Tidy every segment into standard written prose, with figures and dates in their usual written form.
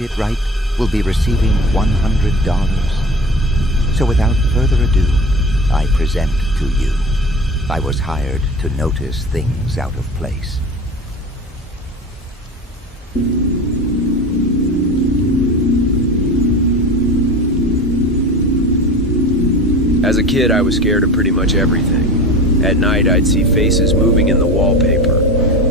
It right will be receiving $100. So without further ado, I present to you. I was hired to notice things out of place. As a kid, I was scared of pretty much everything. At night, I'd see faces moving in the wallpaper.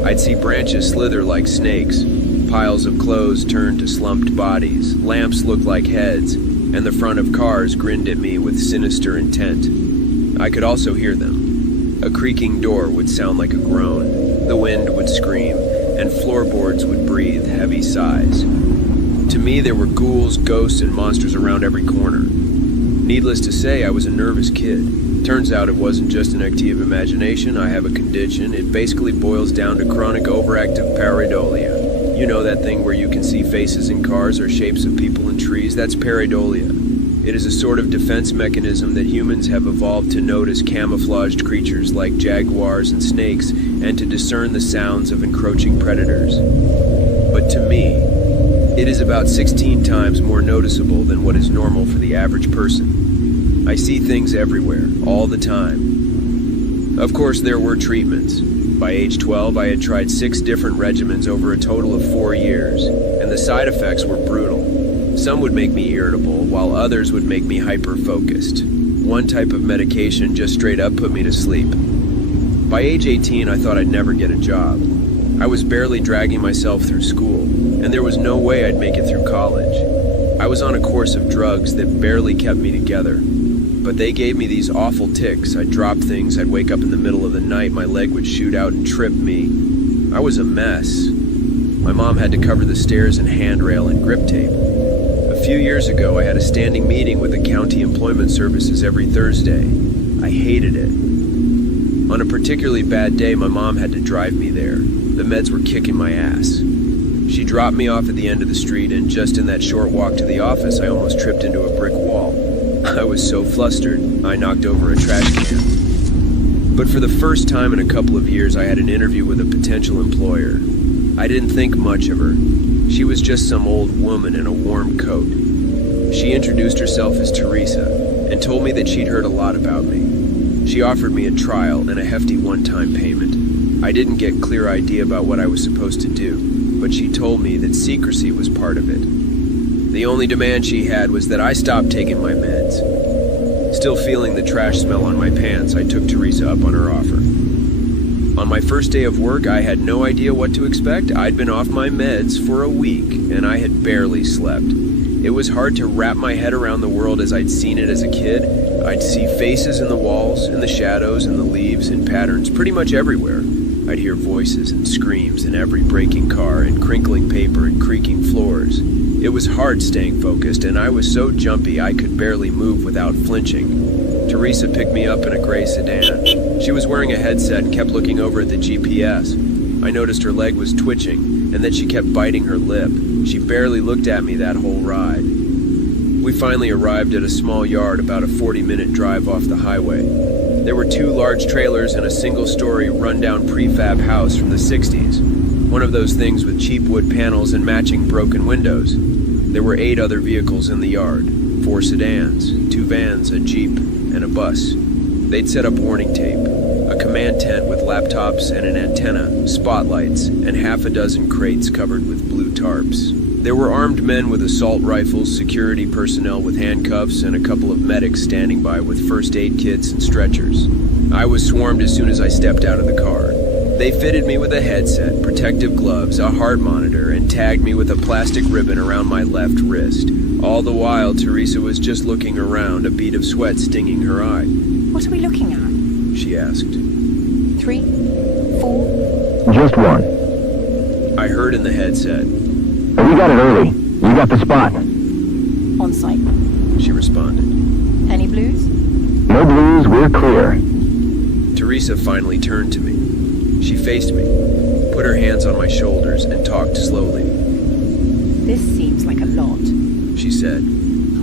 I'd see branches slither like snakes, piles of clothes turn to slumped bodies, lamps looked like heads, and the front of cars grinned at me with sinister intent. I could also hear them. A creaking door would sound like a groan, the wind would scream, and floorboards would breathe heavy sighs. To me, there were ghouls, ghosts, and monsters around every corner. Needless to say, I was a nervous kid. Turns out it wasn't just an active imagination. I have a condition. It basically boils down to chronic overactive pareidolia. You know that thing where you can see faces in cars or shapes of people in trees? That's pareidolia. It is a sort of defense mechanism that humans have evolved to notice camouflaged creatures like jaguars and snakes and to discern the sounds of encroaching predators. But to me, it is about 16 times more noticeable than what is normal for the average person. I see things everywhere, all the time. Of course, there were treatments. By age 12, I had tried 6 different regimens over a total of 4 years, and the side effects were brutal. Some would make me irritable, while others would make me hyper-focused. One type of medication just straight up put me to sleep. By age 18, I thought I'd never get a job. I was barely dragging myself through school, and there was no way I'd make it through college. I was on a course of drugs that barely kept me together. But they gave me these awful tics. I'd drop things, I'd wake up in the middle of the night, my leg would shoot out and trip me. I was a mess. My mom had to cover the stairs in handrail and grip tape. A few years ago, I had a standing meeting with the county employment services every Thursday. I hated it. On a particularly bad day, my mom had to drive me there. The meds were kicking my ass. She dropped me off at the end of the street, and just in that short walk to the office, I almost tripped into a brick wall. I was so flustered, I knocked over a trash can. But for the first time in a couple of years, I had an interview with a potential employer. I didn't think much of her. She was just some old woman in a warm coat. She introduced herself as Teresa and told me that she'd heard a lot about me. She offered me a trial and a hefty one-time payment. I didn't get clear idea about what I was supposed to do, but she told me that secrecy was part of it. The only demand she had was that I stop taking my meds. Still feeling the trash smell on my pants, I took Teresa up on her offer. On my first day of work, I had no idea what to expect. I'd been off my meds for a week, and I had barely slept. It was hard to wrap my head around the world as I'd seen it as a kid. I'd see faces in the walls, in the shadows, in the leaves, in patterns, pretty much everywhere. I'd hear voices and screams in every braking car, and crinkling paper and creaking floors. It was hard staying focused, and I was so jumpy I could barely move without flinching. Teresa picked me up in a gray sedan. She was wearing a headset and kept looking over at the GPS. I noticed her leg was twitching, and that she kept biting her lip. She barely looked at me that whole ride. We finally arrived at a small yard about a 40-minute drive off the highway. There were 2 large trailers and a single-story, run-down prefab house from the 60s. One of those things with cheap wood panels and matching broken windows. There were 8 other vehicles in the yard, 4 sedans, 2 vans, a Jeep, and a bus. They'd set up warning tape, a command tent with laptops and an antenna, spotlights, and half a dozen crates covered with blue tarps. There were armed men with assault rifles, security personnel with handcuffs, and a couple of medics standing by with first aid kits and stretchers. I was swarmed as soon as I stepped out of the car. They fitted me with a headset, protective gloves, a heart monitor, and tagged me with a plastic ribbon around my left wrist. All the while, Teresa was just looking around, a bead of sweat stinging her eye. What are we looking at? She asked. 3, 4? Just 1. I heard in the headset. We got it early. We got the spot. On site. She responded. Any blues? No blues, we're clear. Teresa finally turned to me. She faced me, put her hands on my shoulders, and talked slowly. This seems like a lot. She said.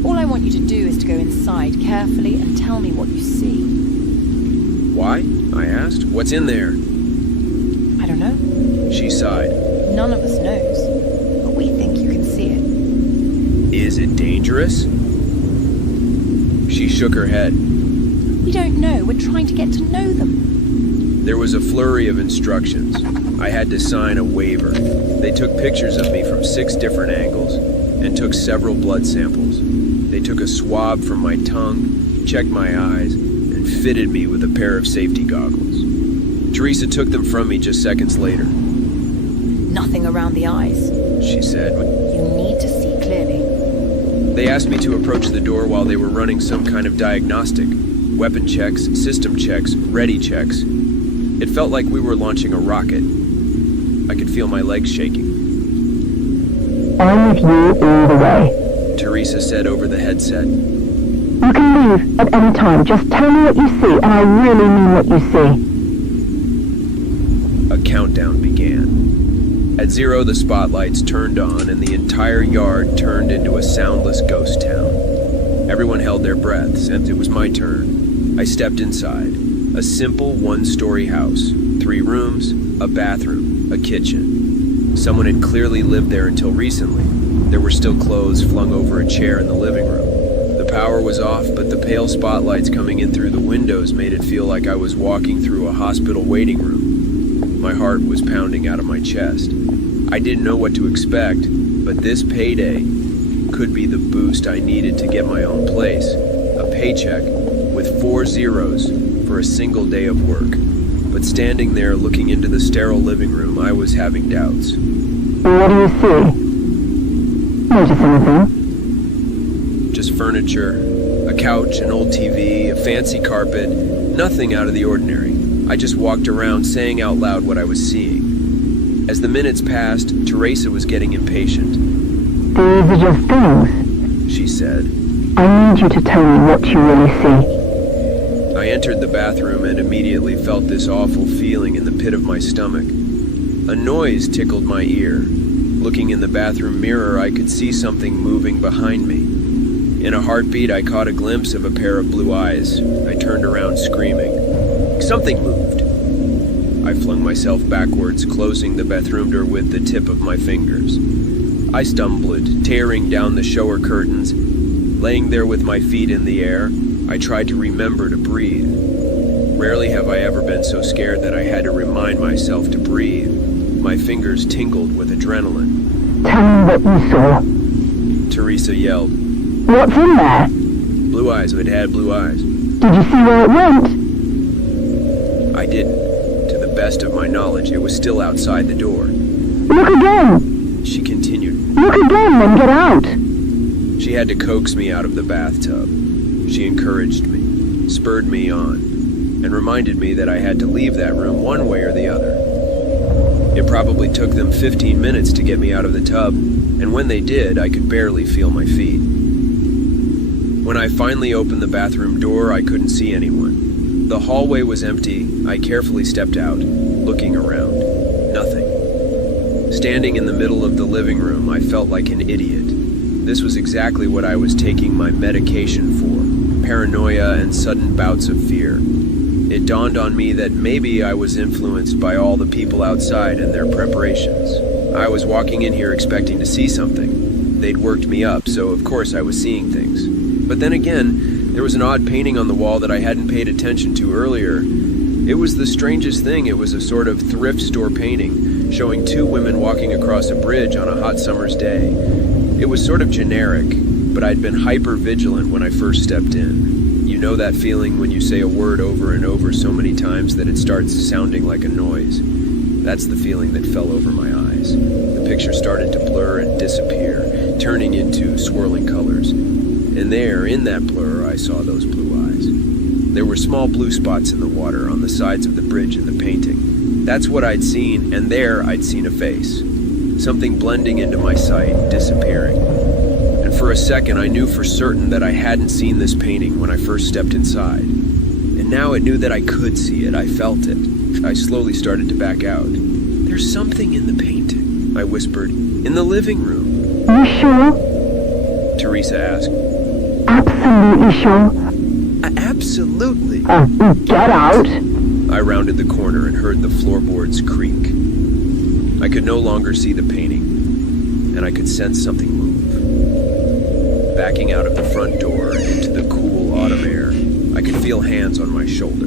All I want you to do is to go inside carefully and tell me what you see. Why? I asked. What's in there? I don't know. She sighed. None of us knows, but we think you can see it. dangerous? She shook her head. We don't know. We're trying to get to know them. There was a flurry of instructions. I had to sign a waiver. They took pictures of me from 6 different angles and took several blood samples. They took a swab from my tongue, checked my eyes, and fitted me with a pair of safety goggles. Teresa took them from me just seconds later. Nothing around the eyes, She said. you need to see clearly. They asked me to approach the door while they were running some kind of diagnostic. Weapon checks, system checks, ready checks. It felt like we were launching a rocket. I could feel my legs shaking. I'm with you all the way. Teresa said over the headset. You can leave at any time. Just tell me what you see, and I really mean what you see. A countdown began. At 0, the spotlights turned on and the entire yard turned into a soundless ghost town. Everyone held their breaths, and it was my turn. I stepped inside. A simple 1-story house. 3 rooms, a bathroom, a kitchen. Someone had clearly lived there until recently. There were still clothes flung over a chair in the living room. The power was off, but the pale spotlights coming in through the windows made it feel like I was walking through a hospital waiting room. My heart was pounding out of my chest. I didn't know what to expect, but this payday could be the boost I needed to get my own place. A paycheck with 4 zeros for a single day of work. But standing there looking into the sterile living room, I was having doubts. What do you see? Notice anything? Just furniture, a couch, an old TV, a fancy carpet, nothing out of the ordinary. I just walked around saying out loud what I was seeing. As the minutes passed, Teresa was getting impatient. These are just things. She said. I need you to tell me what you really see. I entered the bathroom and immediately felt this awful feeling in the pit of my stomach. A noise tickled my ear. Looking in the bathroom mirror, I could see something moving behind me. In a heartbeat, I caught a glimpse of a pair of blue eyes. I turned around screaming. Something moved. I flung myself backwards, closing the bathroom door with the tip of my fingers. I stumbled, tearing down the shower curtains. Laying there with my feet in the air, I tried to remember to breathe. Rarely have I ever been so scared that I had to remind myself to breathe. My fingers tingled with adrenaline. Tell me what you saw. Teresa yelled. What's in there? Blue eyes. It had blue eyes. Did you see where it went? I didn't. To the best of my knowledge, it was still outside the door. Look again. She continued. Look again, then get out. She had to coax me out of the bathtub. She encouraged me, spurred me on, and reminded me that I had to leave that room one way or the other. It probably took them 15 minutes to get me out of the tub, and when they did, I could barely feel my feet. When I finally opened the bathroom door, I couldn't see anyone. The hallway was empty. I carefully stepped out, looking around. Nothing. Standing in the middle of the living room, I felt like an idiot. This was exactly what I was taking my medication for. Paranoia and sudden bouts of fear. It dawned on me that maybe I was influenced by all the people outside and their preparations. I was walking in here expecting to see something. They'd worked me up, so of course I was seeing things. But then again, there was an odd painting on the wall that I hadn't paid attention to earlier. It was the strangest thing. It was a sort of thrift store painting, showing 2 women walking across a bridge on a hot summer's day. It was sort of generic, but I'd been hyper-vigilant when I first stepped in. You know that feeling when you say a word over and over so many times that it starts sounding like a noise. That's the feeling that fell over my eyes. The picture started to blur and disappear, turning into swirling colors. And there, in that blur, I saw those blue eyes. There were small blue spots in the water on the sides of the bridge in the painting. That's what I'd seen, and there I'd seen a face. Something blending into my sight, disappearing. And for a second, I knew for certain that I hadn't seen this painting when I first stepped inside. And now it knew that I could see it. I felt it. I slowly started to back out. There's something in the painting, I whispered. In the living room. You sure? Teresa asked. Absolutely sure. Absolutely. Get out. I rounded the corner and heard the floorboards creak. I could no longer see the painting, and I could sense something move. Back backing out of the front door and into the cool autumn air. I could feel hands on my shoulder.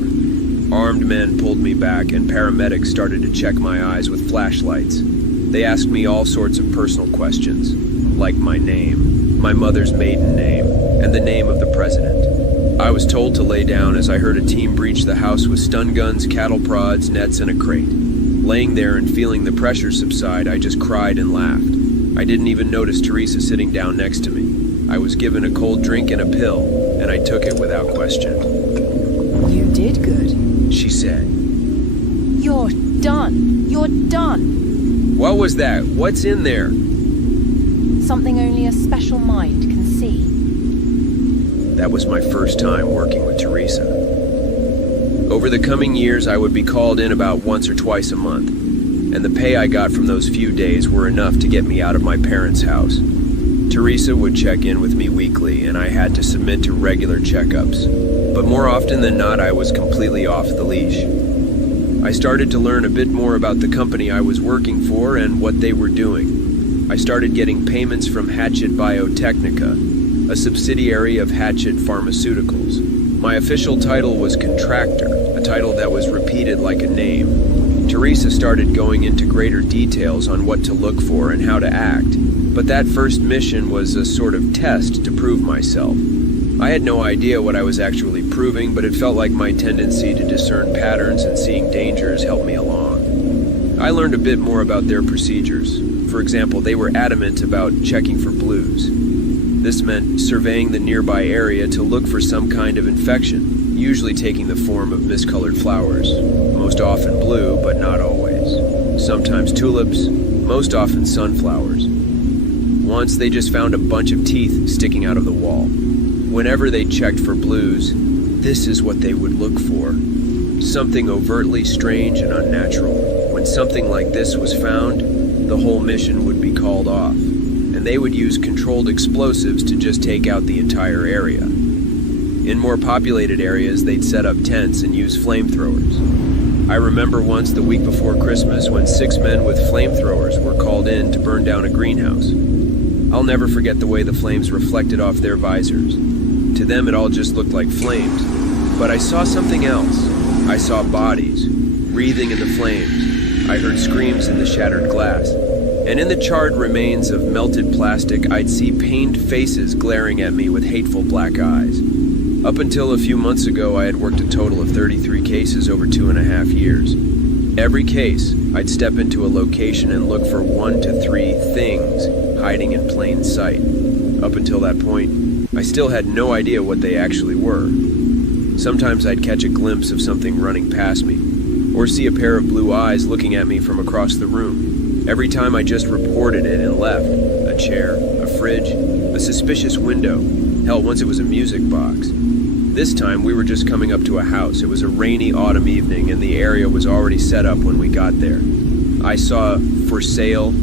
Armed men pulled me back, and paramedics started to check my eyes with flashlights. They asked me all sorts of personal questions, like my name, my mother's maiden name, and the name of the president. I was told to lay down as I heard a team breach the house with stun guns, cattle prods, nets, and a crate. Laying there and feeling the pressure subside, I just cried and laughed. I didn't even notice Teresa sitting down next to me. I was given a cold drink and a pill, and I took it without question. You did good, She said. You're done. You're done. What was that? What's in there? Something only a special mind can see. That was my first time working with Teresa. Over the coming years, I would be called in about once or twice a month, and the pay I got from those few days were enough to get me out of my parents' house. Teresa would check in with me weekly, and I had to submit to regular checkups. But more often than not, I was completely off the leash. I started to learn a bit more about the company I was working for and what they were doing. I started getting payments from Hatchet Biotechnica, a subsidiary of Hatchet Pharmaceuticals. My official title was contractor, a title that was repeated like a name. Teresa started going into greater details on what to look for and how to act, but that first mission was a sort of test to prove myself. I had no idea what I was actually proving, but it felt like my tendency to discern patterns and seeing dangers helped me along. I learned a bit more about their procedures. For example, they were adamant about checking for blues. This meant surveying the nearby area to look for some kind of infection, usually taking the form of miscolored flowers, most often blue, but not always. Sometimes tulips, most often sunflowers. Once they just found a bunch of teeth sticking out of the wall. Whenever they checked for blues, this is what they would look for. Something overtly strange and unnatural. When something like this was found, the whole mission would be called off, and they would use controlled explosives to just take out the entire area. In more populated areas, they'd set up tents and use flamethrowers. I remember once the week before Christmas when 6 men with flamethrowers were called in to burn down a greenhouse. I'll never forget the way the flames reflected off their visors. To them, it all just looked like flames. But I saw something else. I saw bodies, wreathing in the flames. I heard screams in the shattered glass. And in the charred remains of melted plastic, I'd see pained faces glaring at me with hateful black eyes. Up until a few months ago, I had worked a total of 33 cases over 2.5 years. Every case, I'd step into a location and look for 1 to 3 things hiding in plain sight. Up until that point, I still had no idea what they actually were. Sometimes I'd catch a glimpse of something running past me, or see a pair of blue eyes looking at me from across the room. Every time I just reported it and left. A chair, a fridge, a suspicious window. Hell, once it was a music box. This time we were just coming up to a house. It was a rainy autumn evening and the area was already set up when we got there. I saw a "for sale"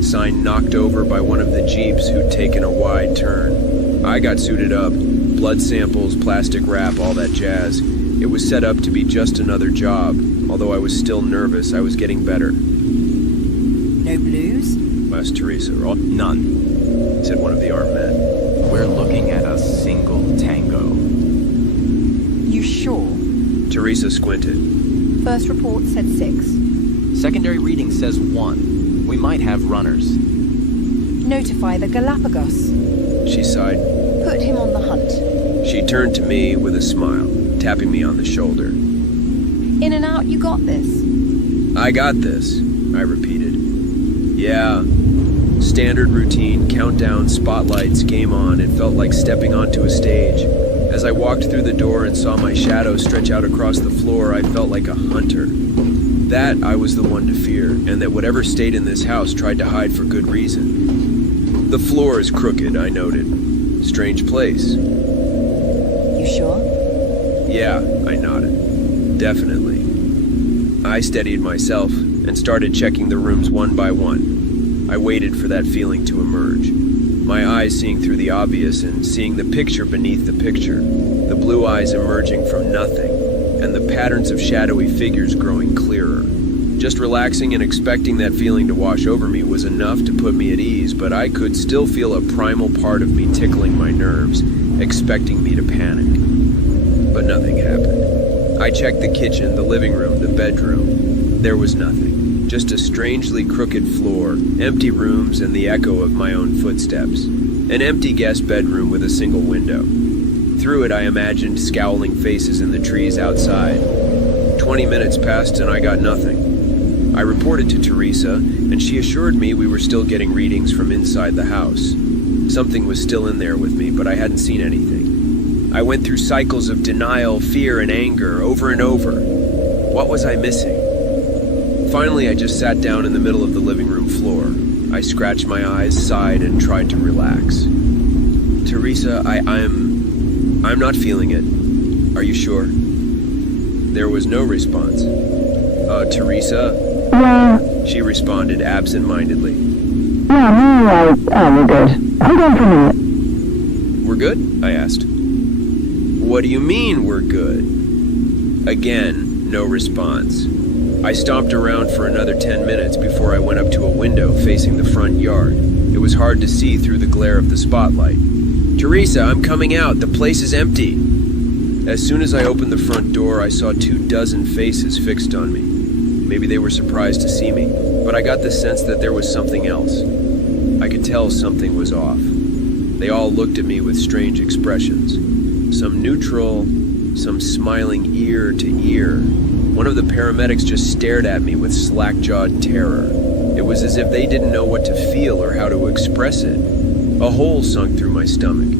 sign knocked over by one of the Jeeps who'd taken a wide turn. I got suited up, blood samples, plastic wrap, all that jazz. It was set up to be just another job. Although I was still nervous, I was getting better. No blues? Asked Teresa. None, Said one of the armed men. we're looking at a single tango. You sure? Teresa squinted. First report said 6. Secondary reading says 1. We might have runners. Notify the Galapagos. She sighed. Put him on the hunt. She turned to me with a smile, tapping me on the shoulder. In and out, you got this. I got this, I repeated. Yeah. Standard routine, countdown, spotlights, game on. It felt like stepping onto a stage. As I walked through the door and saw my shadow stretch out across the floor, I felt like a hunter. That I was the one to fear, and that whatever stayed in this house tried to hide for good reason. The floor is crooked, I noted. Strange place. You sure? Yeah, I nodded. Definitely. I steadied myself and started checking the rooms one by one. I waited for that feeling to emerge. My eyes seeing through the obvious and seeing the picture beneath the picture. The blue eyes emerging from nothing, and the patterns of shadowy figures growing clearer. Just relaxing and expecting that feeling to wash over me was enough to put me at ease, but I could still feel a primal part of me tickling my nerves, expecting me to panic. But nothing happened. I checked the kitchen, the living room, the bedroom. There was nothing. Just a strangely crooked floor, empty rooms, and the echo of my own footsteps. An empty guest bedroom with a single window. Through it, I imagined scowling faces in the trees outside. 20 minutes passed and I got nothing. I reported to Teresa, and she assured me we were still getting readings from inside the house. Something was still in there with me, but I hadn't seen anything. I went through cycles of denial, fear, and anger over and over. What was I missing? Finally, I just sat down in the middle of the living room floor. I scratched my eyes, sighed, and tried to relax. Teresa, I'm not feeling it. Are you sure? There was no response. Teresa? Yeah. She responded absent-mindedly. Yeah, we're good. Hold on for a minute. We're good? I asked. What do you mean we're good? Again, no response. I stomped around for another 10 minutes before I went up to a window facing the front yard. It was hard to see through the glare of the spotlight. Teresa, I'm coming out. The place is empty. As soon as I opened the front door, I saw 24 faces fixed on me. Maybe they were surprised to see me, but I got the sense that there was something else. I could tell something was off. They all looked at me with strange expressions. Some neutral, some smiling ear to ear. One of the paramedics just stared at me with slack-jawed terror. It was as if they didn't know what to feel or how to express it. A hole sunk through my stomach.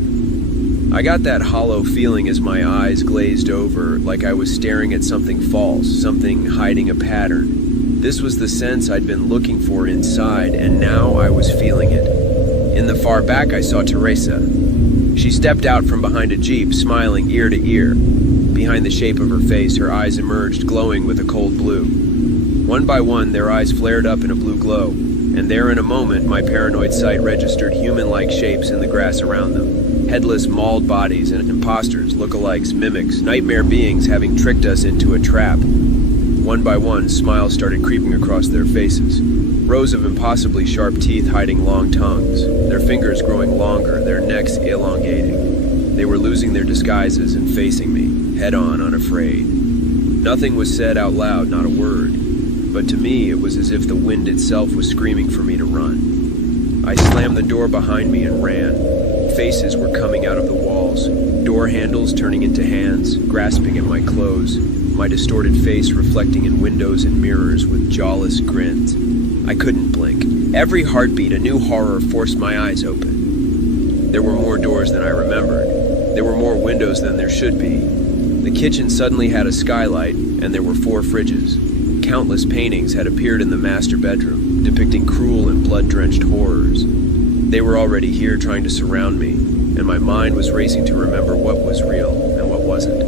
I got that hollow feeling as my eyes glazed over, like I was staring at something false, something hiding a pattern. This was the sense I'd been looking for inside, and now I was feeling it. In the far back, I saw Teresa. She stepped out from behind a jeep, smiling ear to ear. Behind the shape of her face, her eyes emerged, glowing with a cold blue. One by one, their eyes flared up in a blue glow, and there in a moment, my paranoid sight registered human-like shapes in the grass around them. Headless, mauled bodies and imposters, lookalikes, mimics, nightmare beings having tricked us into a trap. One by one, smiles started creeping across their faces. Rows of impossibly sharp teeth hiding long tongues, their fingers growing longer, their necks elongating. They were losing their disguises and facing me, head-on, unafraid. Nothing was said out loud, not a word. But to me, it was as if the wind itself was screaming for me to run. I slammed the door behind me and ran. Faces were coming out of the walls, door handles turning into hands, grasping at my clothes, my distorted face reflecting in windows and mirrors with jawless grins. I couldn't blink. Every heartbeat, a new horror forced my eyes open. There were more doors than I remembered. There were more windows than there should be. The kitchen suddenly had a skylight, and there were 4 fridges. Countless paintings had appeared in the master bedroom, depicting cruel and blood-drenched horrors. They were already here trying to surround me, and my mind was racing to remember what was real and what wasn't.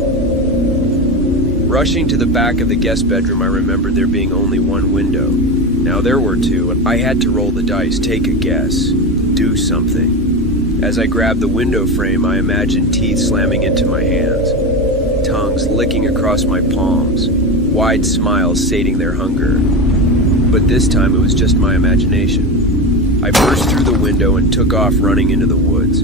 Rushing to the back of the guest bedroom, I remembered there being only one window. Now there were 2. I had to roll the dice, take a guess, do something. As I grabbed the window frame, I imagined teeth slamming into my hands, tongues licking across my palms, wide smiles sating their hunger. But this time it was just my imagination. I burst through the window and took off running into the woods.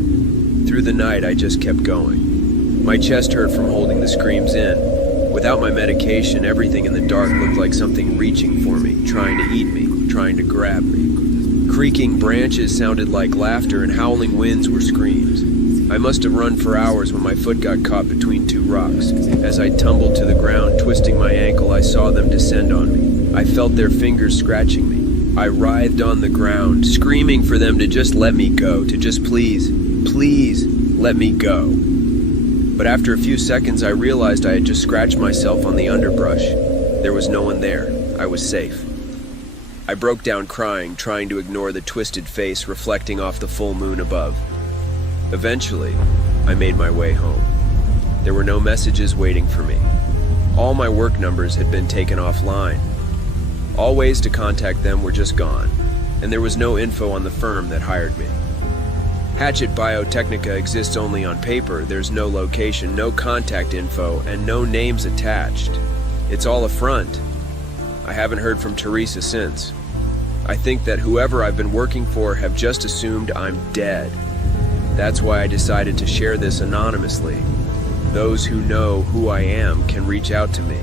Through the night, I just kept going. My chest hurt from holding the screams in. Without my medication, everything in the dark looked like something reaching for me, trying to eat me, trying to grab me. Creaking branches sounded like laughter and howling winds were screams. I must have run for hours when my foot got caught between 2 rocks. As I tumbled to the ground, twisting my ankle, I saw them descend on me. I felt their fingers scratching me. I writhed on the ground, screaming for them to just let me go, to just please let me go. But after a few seconds, I realized I had just scratched myself on the underbrush. There was no one there. I was safe. I broke down crying, trying to ignore the twisted face reflecting off the full moon above. Eventually, I made my way home. There were no messages waiting for me. All my work numbers had been taken offline. All ways to contact them were just gone, and there was no info on the firm that hired me. Hatchet Biotechnica exists only on paper. There's no location, no contact info, and no names attached. It's all a front. I haven't heard from Teresa since. I think that whoever I've been working for have just assumed I'm dead. That's why I decided to share this anonymously. Those who know who I am can reach out to me.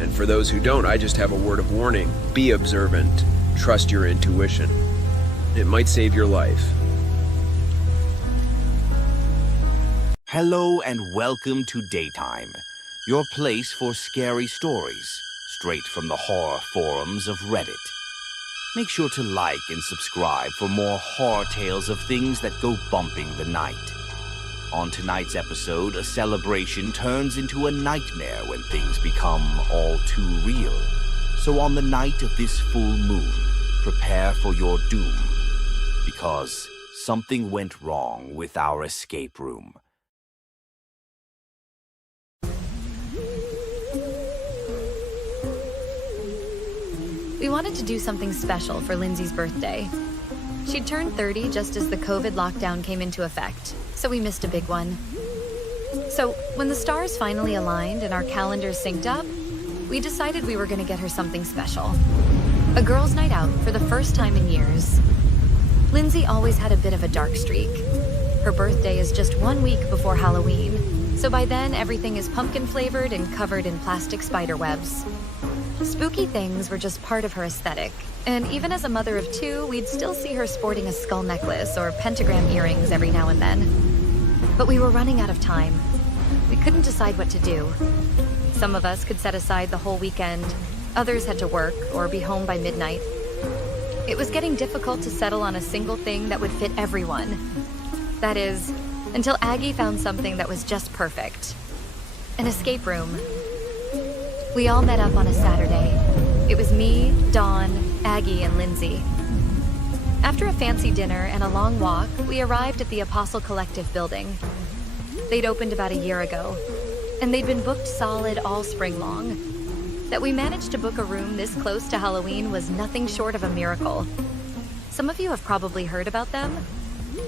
And for those who don't, I just have a word of warning. Be observant. Trust your intuition. It might save your life. Hello and welcome to Daytime, your place for scary stories, straight from the horror forums of Reddit. Make sure to like and subscribe for more horror tales of things that go bumping the night. On tonight's episode, a celebration turns into a nightmare when things become all too real. So on the night of this full moon, prepare for your doom, because something went wrong with our escape room. We wanted to do something special for Lindsay's birthday. She'd turned 30 just as the COVID lockdown came into effect, so we missed a big one. So when the stars finally aligned and our calendars synced up, we decided we were going to get her something special. A girls' night out for the first time in years. Lindsay always had a bit of a dark streak. Her birthday is just 1 week before Halloween, so by then everything is pumpkin flavored and covered in plastic spider webs. Spooky things were just part of her aesthetic, and even as a mother of two, we'd still see her sporting a skull necklace or pentagram earrings every now and then. But we were running out of time. We couldn't decide what to do. Some of us could set aside the whole weekend, others had to work or be home by midnight. It was getting difficult to settle on a single thing that would fit everyone. That is, until Aggie found something that was just perfect. An escape room. We all met up on a Saturday. It was me, Dawn, Aggie, and Lindsay. After a fancy dinner and a long walk, we arrived at the Apostle Collective building. They'd opened about a year ago, and they'd been booked solid all spring long. That we managed to book a room this close to Halloween was nothing short of a miracle. Some of you have probably heard about them.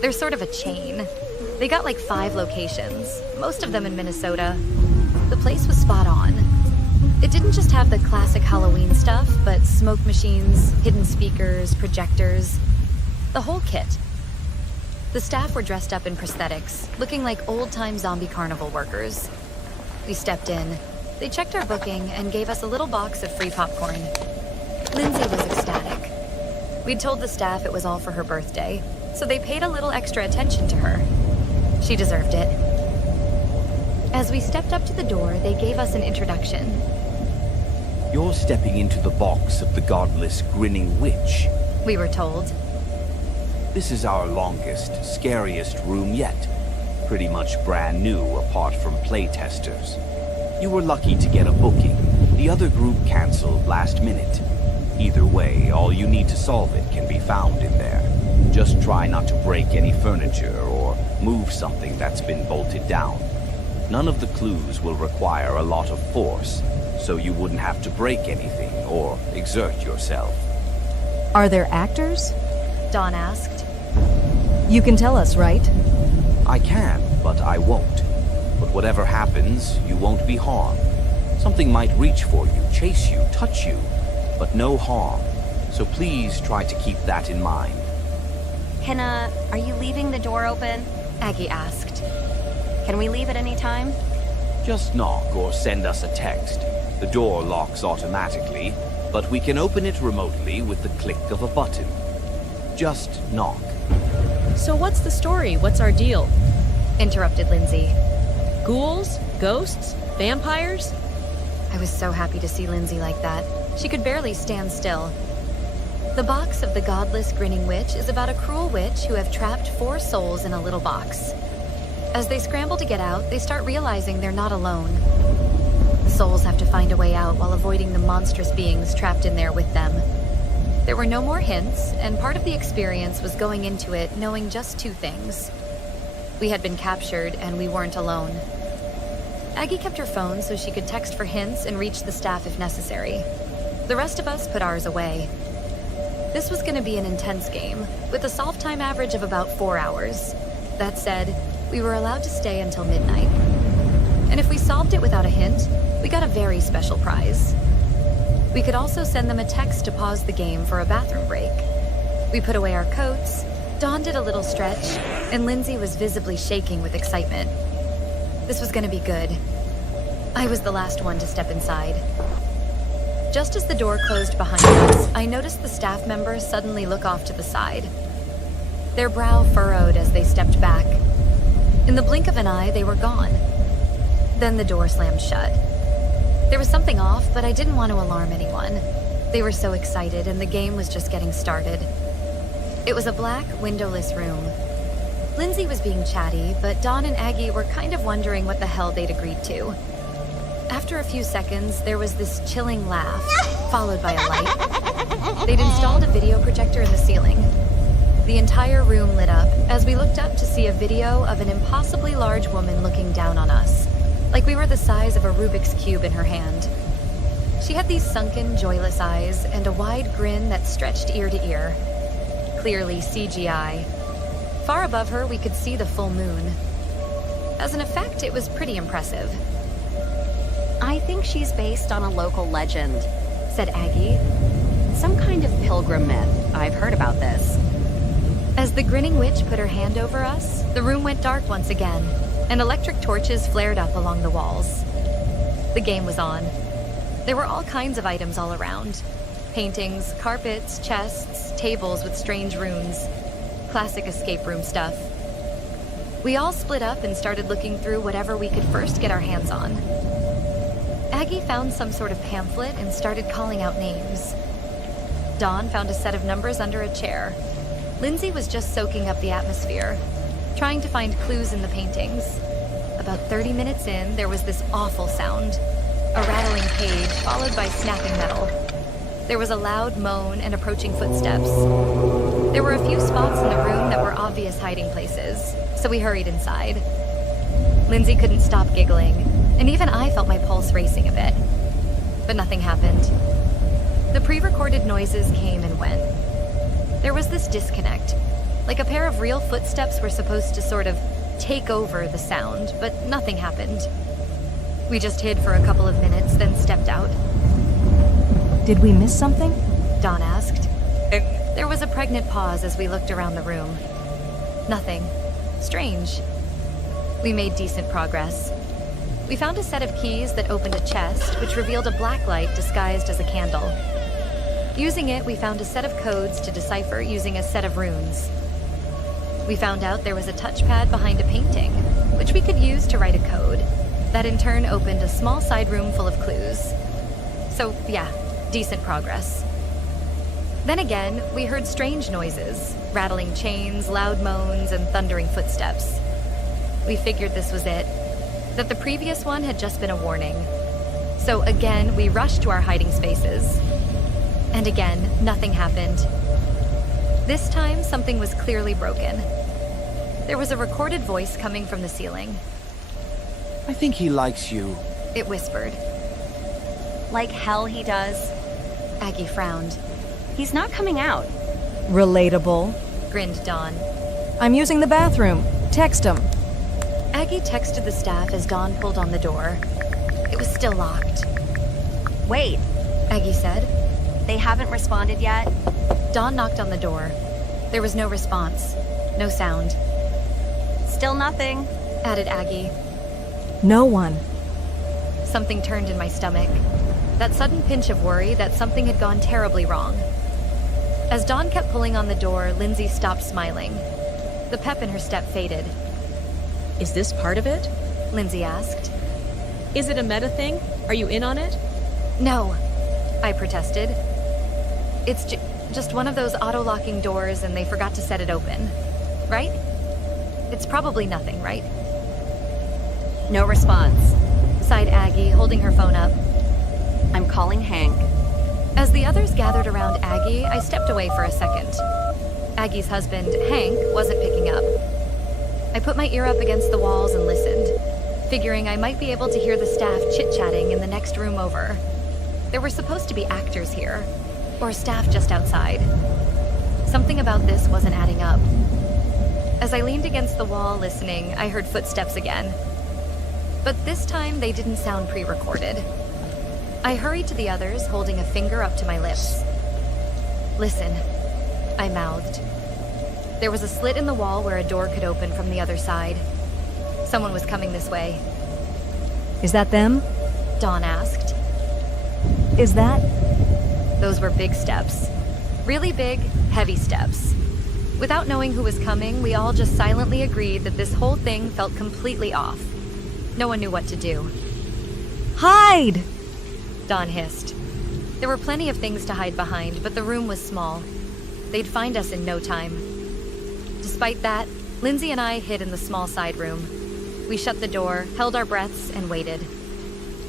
They're sort of a chain. They got like 5 locations, most of them in Minnesota. The place was spot on. It didn't just have the classic Halloween stuff, but smoke machines, hidden speakers, projectors, the whole kit. The staff were dressed up in prosthetics, looking like old-time zombie carnival workers. We stepped in. They checked our booking and gave us a little box of free popcorn. Lindsay was ecstatic. We'd told the staff it was all for her birthday, so they paid a little extra attention to her. She deserved it. As we stepped up to the door, they gave us an introduction. You're stepping into the box of the godless grinning witch, We were told. This is our longest, scariest room yet. Pretty much brand new apart from playtesters. You were lucky to get a booking. The other group canceled last minute. Either way, all you need to solve it can be found in there. Just try not to break any furniture or move something that's been bolted down. None of the clues will require a lot of force, so you wouldn't have to break anything or exert yourself. Are there actors? Dawn asked. You can tell us, right? I can, but I won't. But whatever happens, you won't be harmed. Something might reach for you, chase you, touch you, but no harm. So please try to keep that in mind. Are you leaving the door open? Aggie asked. Can we leave at any time? Just knock or send us a text. The door locks automatically, but we can open it remotely with the click of a button. Just knock. So what's the story? What's our deal? Interrupted Lindsay. Ghouls? Ghosts? Vampires? I was so happy to see Lindsay like that. She could barely stand still. The box of the godless grinning witch is about a cruel witch who have trapped 4 souls in a little box. As they scramble to get out, they start realizing they're not alone. The souls have to find a way out while avoiding the monstrous beings trapped in there with them. There were no more hints, and part of the experience was going into it knowing just 2 things. We had been captured, and we weren't alone. Aggie kept her phone so she could text for hints and reach the staff if necessary. The rest of us put ours away. This was going to be an intense game, with a solve time average of about 4 hours. That said, we were allowed to stay until midnight. And if we solved it without a hint, we got a very special prize. We could also send them a text to pause the game for a bathroom break. We put away our coats, Dawn did a little stretch, and Lindsay was visibly shaking with excitement. This was gonna be good. I was the last one to step inside. Just as the door closed behind us, I noticed the staff members suddenly look off to the side. Their brow furrowed as they stepped back. In the blink of an eye, they were gone. Then the door slammed shut. There was something off, but I didn't want to alarm anyone. They were so excited, and the game was just getting started. It was a black, windowless room. Lindsay was being chatty, but Dawn and Aggie were kind of wondering what the hell they'd agreed to. After a few seconds, there was this chilling laugh, followed by a light. They'd installed a video projector in the ceiling. The entire room lit up as we looked up to see a video of an impossibly large woman looking down on us, like we were the size of a Rubik's Cube in her hand. She had these sunken, joyless eyes and a wide grin that stretched ear to ear. Clearly CGI. Far above her, we could see the full moon. As an effect, it was pretty impressive. I think she's based on a local legend, said Aggie. Some kind of pilgrim myth. I've heard about this. As the grinning witch put her hand over us, the room went dark once again, and electric torches flared up along the walls. The game was on. There were all kinds of items all around. Paintings, carpets, chests, tables with strange runes. Classic escape room stuff. We all split up and started looking through whatever we could first get our hands on. Aggie found some sort of pamphlet and started calling out names. Dawn found a set of numbers under a chair. Lindsay was just soaking up the atmosphere, trying to find clues in the paintings. About 30 minutes in, there was this awful sound. A rattling page, followed by snapping metal. There was a loud moan and approaching footsteps. There were a few spots in the room that were obvious hiding places, so we hurried inside. Lindsay couldn't stop giggling, and even I felt my pulse racing a bit. But nothing happened. The pre-recorded noises came and went. There was this disconnect, like a pair of real footsteps were supposed to sort of take over the sound, but nothing happened. We just hid for a couple of minutes, then stepped out. Did we miss something? Dawn asked. There was a pregnant pause as we looked around the room. Nothing. Strange. We made decent progress. We found a set of keys that opened a chest, which revealed a black light disguised as a candle. Using it, we found a set of codes to decipher using a set of runes. We found out there was a touchpad behind a painting, which we could use to write a code. That in turn opened a small side room full of clues. So, yeah, decent progress. Then again, we heard strange noises, rattling chains, loud moans, and thundering footsteps. We figured this was it, that the previous one had just been a warning. So again, we rushed to our hiding spaces. And again, nothing happened. This time, something was clearly broken. There was a recorded voice coming from the ceiling. I think he likes you. It whispered. Like hell he does. Aggie frowned. He's not coming out. Relatable. Grinned Dawn. I'm using the bathroom. Text him. Aggie texted the staff as Dawn pulled on the door. It was still locked. Wait, Aggie said. they haven't responded yet? Dawn knocked on the door. There was no response. No sound. Still nothing, added Aggie. No one. Something turned in my stomach. That sudden pinch of worry that something had gone terribly wrong. As Dawn kept pulling on the door, Lindsay stopped smiling. The pep in her step faded. Is this part of it? Lindsay asked. Is it a meta thing? Are you in on it? No, I protested. It's just one of those auto-locking doors and they forgot to set it open. Right? It's probably nothing, right? No response, sighed Aggie, holding her phone up. I'm calling Hank. As the others gathered around Aggie, I stepped away for a second. Aggie's husband, Hank, wasn't picking up. I put my ear up against the walls and listened, figuring I might be able to hear the staff chit-chatting in the next room over. There were supposed to be actors here, or staff just outside. Something about this wasn't adding up. As I leaned against the wall listening, I heard footsteps again. But this time they didn't sound pre-recorded. I hurried to the others, holding a finger up to my lips. "Listen," I mouthed. There was a slit in the wall where a door could open from the other side. Someone was coming this way. Is that them? Dawn asked. Is that? Those were big steps. Really big, heavy steps. Without knowing who was coming, we all just silently agreed that this whole thing felt completely off. No one knew what to do. Hide! Dawn hissed. There were plenty of things to hide behind, but the room was small. They'd find us in no time. Despite that, Lindsay and I hid in the small side room. We shut the door, held our breaths, and waited.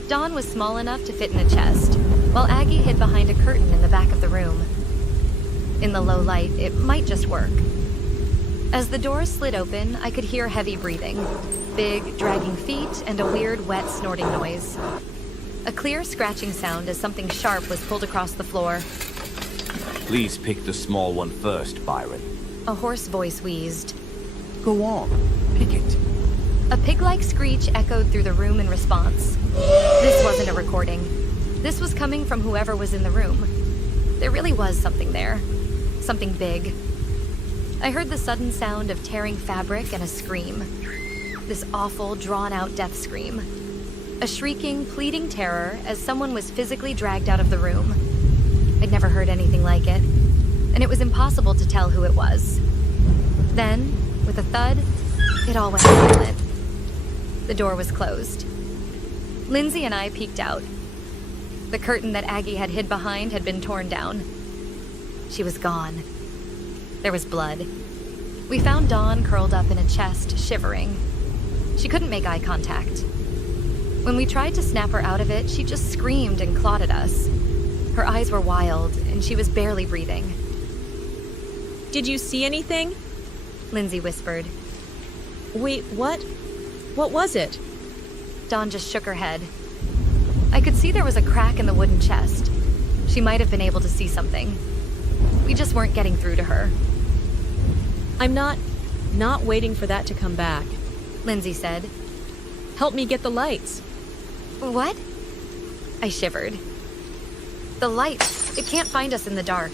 Dawn was small enough to fit in a chest, while Aggie hid behind a curtain in the back of the room. In the low light, it might just work. As the door slid open, I could hear heavy breathing, big, dragging feet, and a weird, wet, snorting noise. A clear scratching sound as something sharp was pulled across the floor. Please pick the small one first, Byron. A hoarse voice wheezed. Go on, pick it. A pig-like screech echoed through the room in response. This wasn't a recording. This was coming from whoever was in the room. There really was something there. Something big. I heard the sudden sound of tearing fabric and a scream. This awful, drawn-out death scream. A shrieking, pleading terror as someone was physically dragged out of the room. I'd never heard anything like it, and it was impossible to tell who it was. Then, with a thud, it all went silent. The door was closed. Lindsay and I peeked out. The curtain that Aggie had hid behind had been torn down. She was gone. There was blood. We found Dawn curled up in a chest, shivering. She couldn't make eye contact. When we tried to snap her out of it, she just screamed and clawed at us. Her eyes were wild, and she was barely breathing. Did you see anything? Lindsay whispered. Wait, what? What was it? Dawn just shook her head. I could see there was a crack in the wooden chest. She might have been able to see something. We just weren't getting through to her. I'm not waiting for that to come back, Lindsay said. Help me get the lights. What? I shivered. The lights. It can't find us in the dark.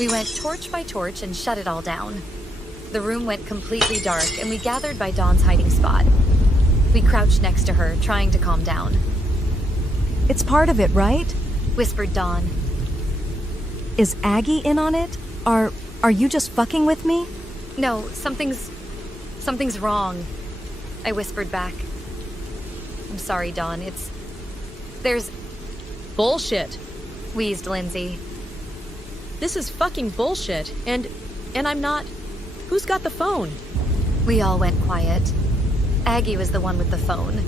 We went torch by torch and shut it all down. The room went completely dark, and we gathered by Dawn's hiding spot. We crouched next to her, trying to calm down. It's part of it, right? Whispered Dawn. Is Aggie in on it? Are you just fucking with me? No, something's wrong, I whispered back. I'm sorry, Dawn. There's... Bullshit, wheezed Lindsay. This is fucking bullshit, and I'm not... Who's got the phone? We all went quiet. Aggie was the one with the phone.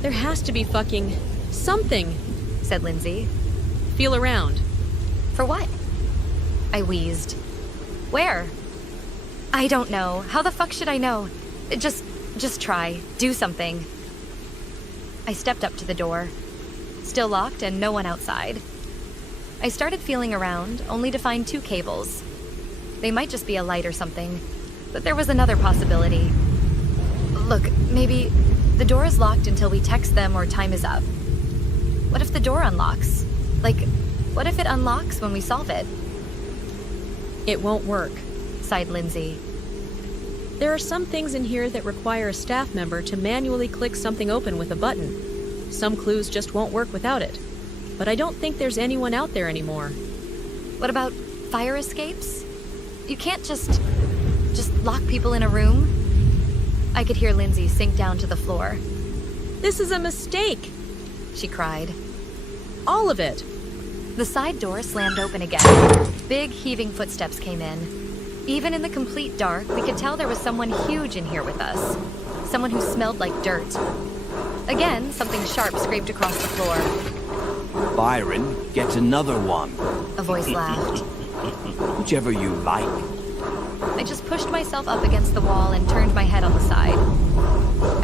There has to be fucking... something, said Lindsay. Feel around. For what? I wheezed. Where? I don't know. How the fuck should I know? Just try. Do something. I stepped up to the door. Still locked and no one outside. I started feeling around, only to find 2 cables. They might just be a light or something, but there was another possibility. Look, maybe the door is locked until we text them or time is up. What if the door unlocks? What if it unlocks when we solve it? It won't work, sighed Lindsay. There are some things in here that require a staff member to manually click something open with a button. Some clues just won't work without it. But I don't think there's anyone out there anymore. What about fire escapes? You can't just lock people in a room? I could hear Lindsay sink down to the floor. This is a mistake, she cried. All of it. The side door slammed open again. Big, heaving footsteps came in. Even in the complete dark, we could tell there was someone huge in here with us. Someone who smelled like dirt. Again, something sharp scraped across the floor. Byron, get another one. A voice laughed. Whichever you like. I just pushed myself up against the wall and turned my head on the side.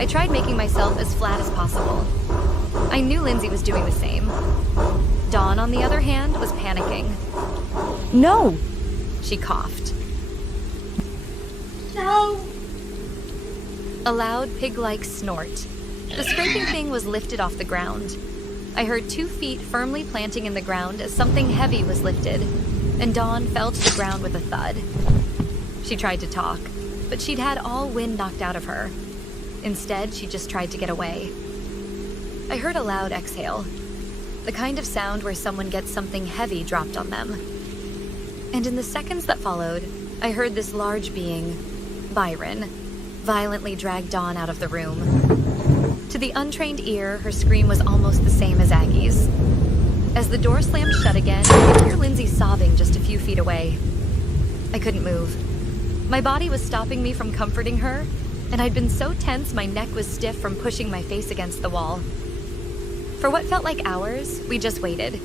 I tried making myself as flat as possible. I knew Lindsay was doing the same. Dawn, on the other hand, was panicking. No! She coughed. No! A loud, pig-like snort. The scraping thing was lifted off the ground. I heard 2 feet firmly planting in the ground as something heavy was lifted, and Dawn fell to the ground with a thud. She tried to talk, but she'd had all wind knocked out of her. Instead, she just tried to get away. I heard a loud exhale, the kind of sound where someone gets something heavy dropped on them. And in the seconds that followed, I heard this large being, Byron, violently drag Dawn out of the room. To the untrained ear, her scream was almost the same as Aggie's. As the door slammed shut again, I could hear Lindsay sobbing just a few feet away. I couldn't move. My body was stopping me from comforting her, and I'd been so tense my neck was stiff from pushing my face against the wall. For what felt like hours, we just waited.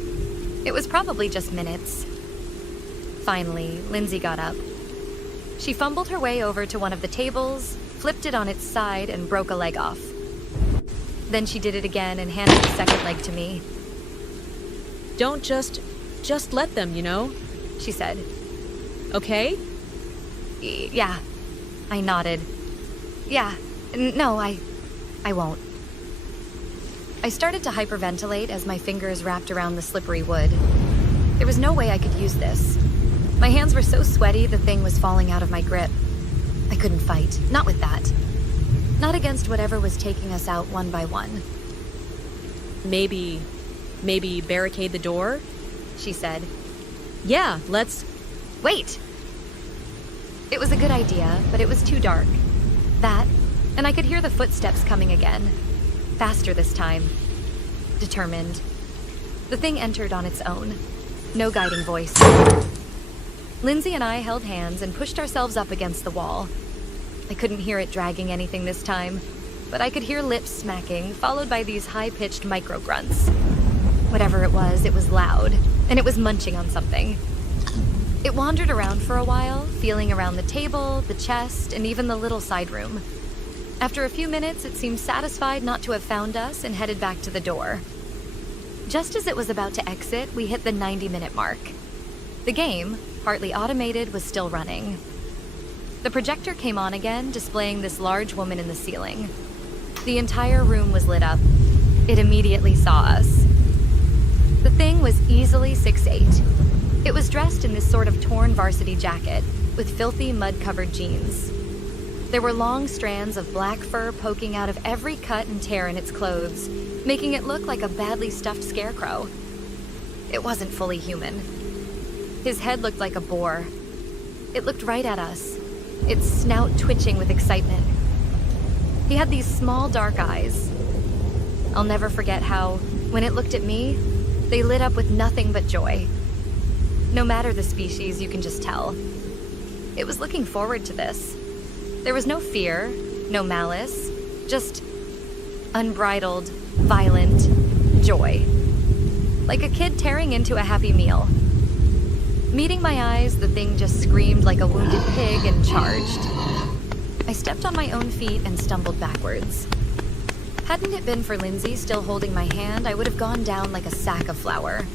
It was probably just minutes. Finally, Lindsay got up. She fumbled her way over to one of the tables, flipped it on its side, and broke a leg off. Then she did it again and handed the second leg to me. Don't just let them, you know? She said. Okay? Yeah. I nodded. Yeah. No, I won't. I started to hyperventilate as my fingers wrapped around the slippery wood. There was no way I could use this. My hands were so sweaty the thing was falling out of my grip. I couldn't fight. Not with that. Not against whatever was taking us out one by one. Maybe barricade the door? She said. Yeah, let's... Wait! It was a good idea, but it was too dark. That, and I could hear the footsteps coming again. Faster this time. Determined. The thing entered on its own. No guiding voice. Lindsay and I held hands and pushed ourselves up against the wall. I couldn't hear it dragging anything this time, but I could hear lips smacking, followed by these high-pitched micro-grunts. Whatever it was loud, and it was munching on something. It wandered around for a while, feeling around the table, the chest, and even the little side room. After a few minutes, it seemed satisfied not to have found us and headed back to the door. Just as it was about to exit, we hit the 90-minute mark. The game, partly automated, was still running. The projector came on again, displaying this large woman in the ceiling. The entire room was lit up. It immediately saw us. The thing was easily 6'8". It was dressed in this sort of torn varsity jacket, with filthy, mud-covered jeans. There were long strands of black fur poking out of every cut and tear in its clothes, making it look like a badly stuffed scarecrow. It wasn't fully human. His head looked like a boar. It looked right at us, its snout twitching with excitement. He had these small dark eyes. I'll never forget how, when it looked at me, they lit up with nothing but joy. No matter the species, you can just tell. It was looking forward to this. There was no fear, no malice, just unbridled, violent joy. Like a kid tearing into a happy meal. Meeting my eyes, the thing just screamed like a wounded pig and charged. I stepped on my own feet and stumbled backwards. Hadn't it been for Lindsay still holding my hand, I would have gone down like a sack of flour.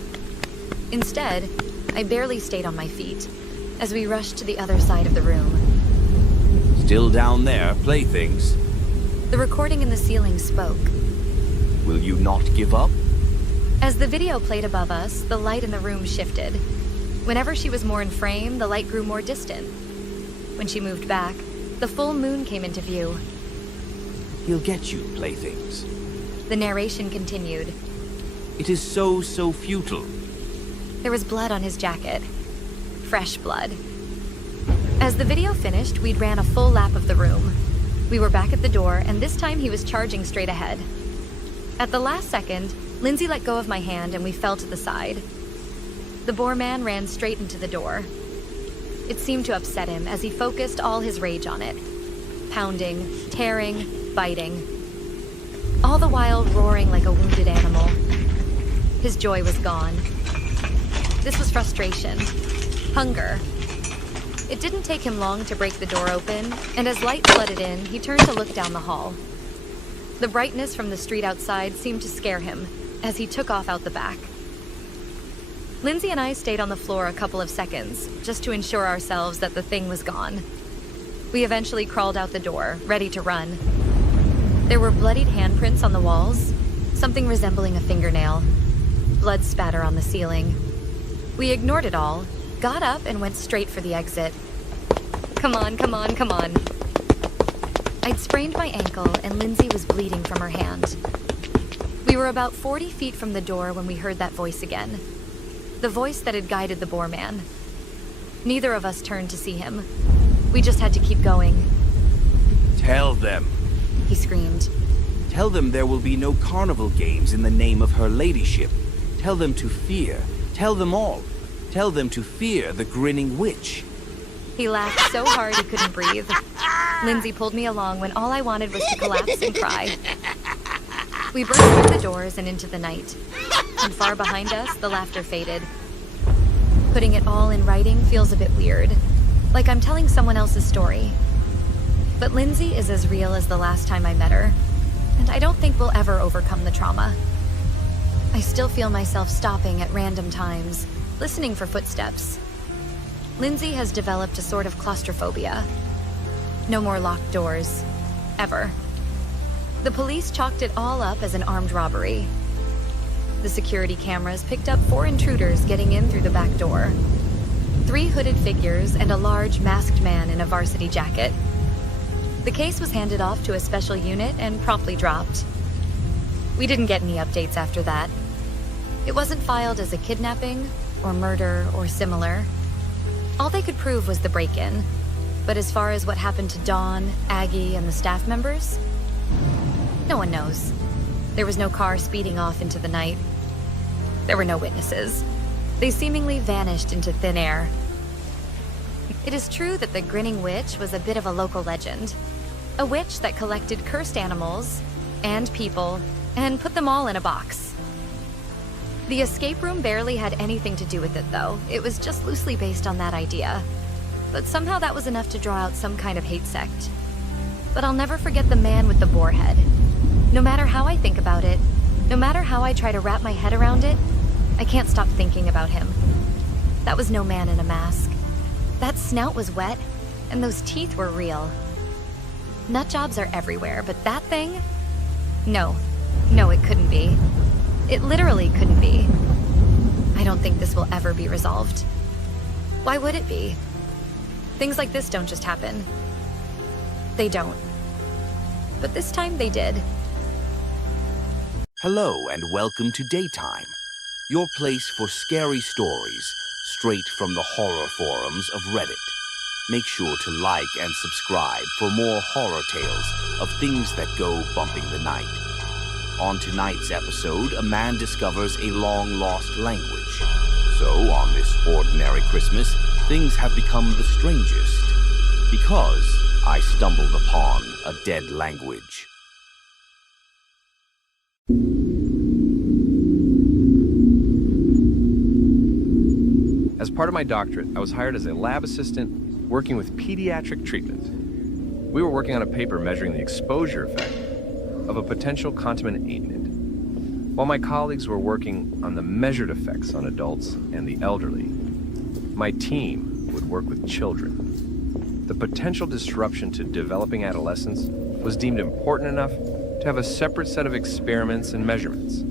Instead, I barely stayed on my feet as we rushed to the other side of the room. Still down there, playthings? The recording in the ceiling spoke. Will you not give up? As the video played above us, the light in the room shifted. Whenever she was more in frame, the light grew more distant. When she moved back, the full moon came into view. He'll get you, playthings. The narration continued. It is so futile. There was blood on his jacket. Fresh blood. As the video finished, we'd ran a full lap of the room. We were back at the door, and this time he was charging straight ahead. At the last second, Lindsay let go of my hand and we fell to the side. The boar man ran straight into the door. It seemed to upset him as he focused all his rage on it. Pounding, tearing, biting. All the while roaring like a wounded animal. His joy was gone. This was frustration. Hunger. It didn't take him long to break the door open, and as light flooded in, he turned to look down the hall. The brightness from the street outside seemed to scare him as he took off out the back. Lindsay and I stayed on the floor a couple of seconds, just to ensure ourselves that the thing was gone. We eventually crawled out the door, ready to run. There were bloodied handprints on the walls, Something resembling a fingernail. Blood spatter on the ceiling. We ignored it all, got up, and went straight for the exit. Come on, come on, come on. I'd sprained my ankle, and Lindsay was bleeding from her hand. We were about 40 feet from the door when we heard that voice again. The voice that had guided the boar man. Neither of us turned to see him. We just had to keep going. Tell them, He screamed. Tell them there will be no carnival games in the name of her ladyship. Tell them to fear. Tell them all. Tell them to fear the grinning witch. He laughed so hard he couldn't breathe. Lindsay pulled me along when all I wanted was to collapse and cry. We burst through the doors and into the night. And far behind us, the laughter faded. Putting it all in writing feels a bit weird. Like I'm telling someone else's story. But Lindsay is as real as the last time I met her. And I don't think we'll ever overcome the trauma. I still feel myself stopping at random times, listening for footsteps. Lindsay has developed a sort of claustrophobia. No more locked doors. Ever. The police chalked it all up as an armed robbery. The security cameras picked up 4 intruders getting in through the back door. 3 hooded figures and a large masked man in a varsity jacket. The case was handed off to a special unit and promptly dropped. We didn't get any updates after that. It wasn't filed as a kidnapping or murder or similar. All they could prove was the break-in. But as far as what happened to Dawn, Aggie, and the staff members, no one knows. There was no car speeding off into the night. There were no witnesses. They seemingly vanished into thin air. It is true that the Grinning Witch was a bit of a local legend. A witch that collected cursed animals and people and put them all in a box. The escape room barely had anything to do with it, though. It was just loosely based on that idea. But somehow that was enough to draw out some kind of hate sect. But I'll never forget the man with the boar head. No matter how I think about it, no matter how I try to wrap my head around it, I can't stop thinking about him. That was no man in a mask. That snout was wet, and those teeth were real. Nut jobs are everywhere, but that thing? No, it couldn't be. It literally couldn't be. I don't think this will ever be resolved. Why would it be? Things like this don't just happen. They don't. But this time they did. Hello and welcome to Daytime, your place for scary stories straight from the horror forums of Reddit. Make sure to like and subscribe for more horror tales of things that go bumping the night. On tonight's episode, a man discovers a long-lost language. So, on this ordinary Christmas, things have become the strangest. Because I stumbled upon a dead language. As part of my doctorate, I was hired as a lab assistant working with pediatric treatment. We were working on a paper measuring the exposure effect of a potential contaminant, while my colleagues were working on the measured effects on adults and the elderly. My team would work with children. The potential disruption to developing adolescence was deemed important enough to have a separate set of experiments and measurements.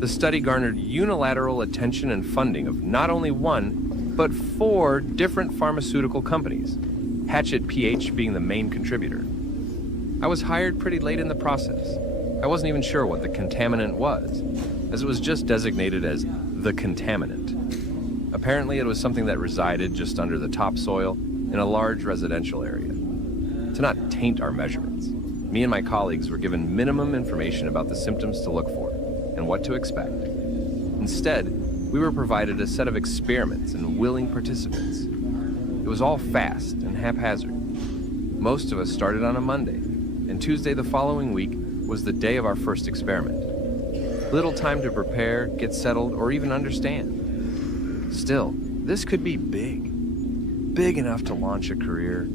The study garnered unilateral attention and funding of not only 1, but 4 different pharmaceutical companies, Hatchet PH being the main contributor. I was hired pretty late in the process. I wasn't even sure what the contaminant was, as it was just designated as the contaminant. Apparently it was something that resided just under the topsoil in a large residential area. To not taint our measurements, me and my colleagues were given minimum information about the symptoms to look for and what to expect. Instead, we were provided a set of experiments and willing participants. It was all fast and haphazard. Most of us started on a Monday, and Tuesday the following week was the day of our first experiment. Little time to prepare, get settled, or even understand. Still, this could be big. Big enough to launch a career.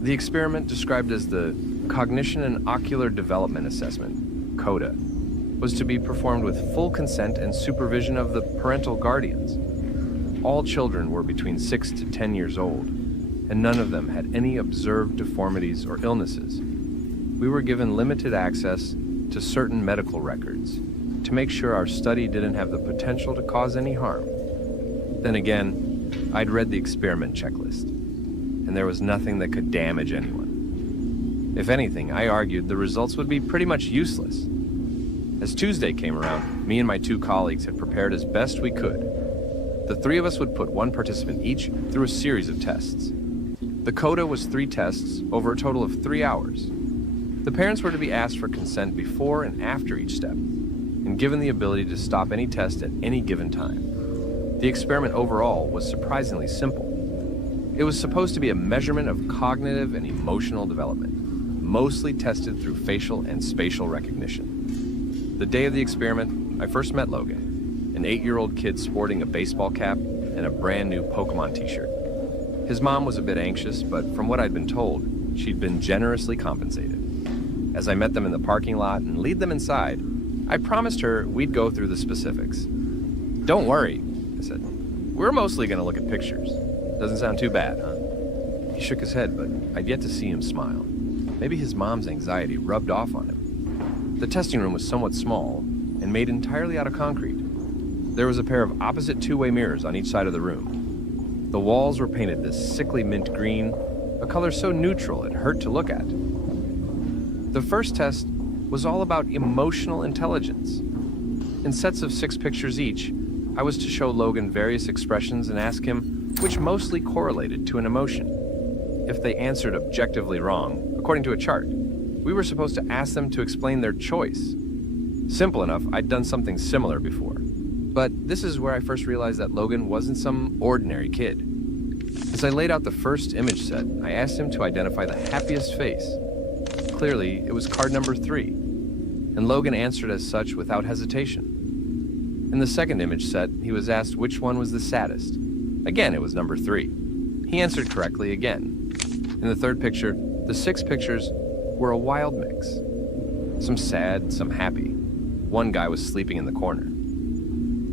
The experiment, described as the Cognition and Ocular Development Assessment, CODA, was to be performed with full consent and supervision of the parental guardians. All children were between 6 to 10 years old, and none of them had any observed deformities or illnesses. We were given limited access to certain medical records to make sure our study didn't have the potential to cause any harm. Then again, I'd read the experiment checklist, and there was nothing that could damage anyone. If anything, I argued the results would be pretty much useless. As Tuesday came around, me and my 2 colleagues had prepared as best we could. The 3 of us would put 1 participant each through a series of tests. The coda was 3 tests over a total of 3 hours. The parents were to be asked for consent before and after each step, and given the ability to stop any test at any given time. The experiment overall was surprisingly simple. It was supposed to be a measurement of cognitive and emotional development, mostly tested through facial and spatial recognition. The day of the experiment, I first met Logan, an 8-year-old kid sporting a baseball cap and a brand new Pokemon t-shirt. His mom was a bit anxious, but from what I'd been told, she'd been generously compensated. As I met them in the parking lot and lead them inside, I promised her we'd go through the specifics. "Don't worry," I said. "We're mostly going to look at pictures. Doesn't sound too bad, huh?" He shook his head, but I'd yet to see him smile. Maybe his mom's anxiety rubbed off on him. The testing room was somewhat small and made entirely out of concrete. There was a pair of opposite 2-way mirrors on each side of the room. The walls were painted this sickly mint green, a color so neutral it hurt to look at. The first test was all about emotional intelligence. In sets of 6 pictures each, I was to show Logan various expressions and ask him which mostly correlated to an emotion. If they answered objectively wrong, according to a chart, we were supposed to ask them to explain their choice. Simple enough, I'd done something similar before. But this is where I first realized that Logan wasn't some ordinary kid. As I laid out the first image set, I asked him to identify the happiest face. Clearly, it was card number 3, and Logan answered as such without hesitation. In the second image set, he was asked which one was the saddest. Again, it was number 3. He answered correctly again. In the third picture, the 6 pictures were a wild mix. Some sad, some happy. One guy was sleeping in the corner.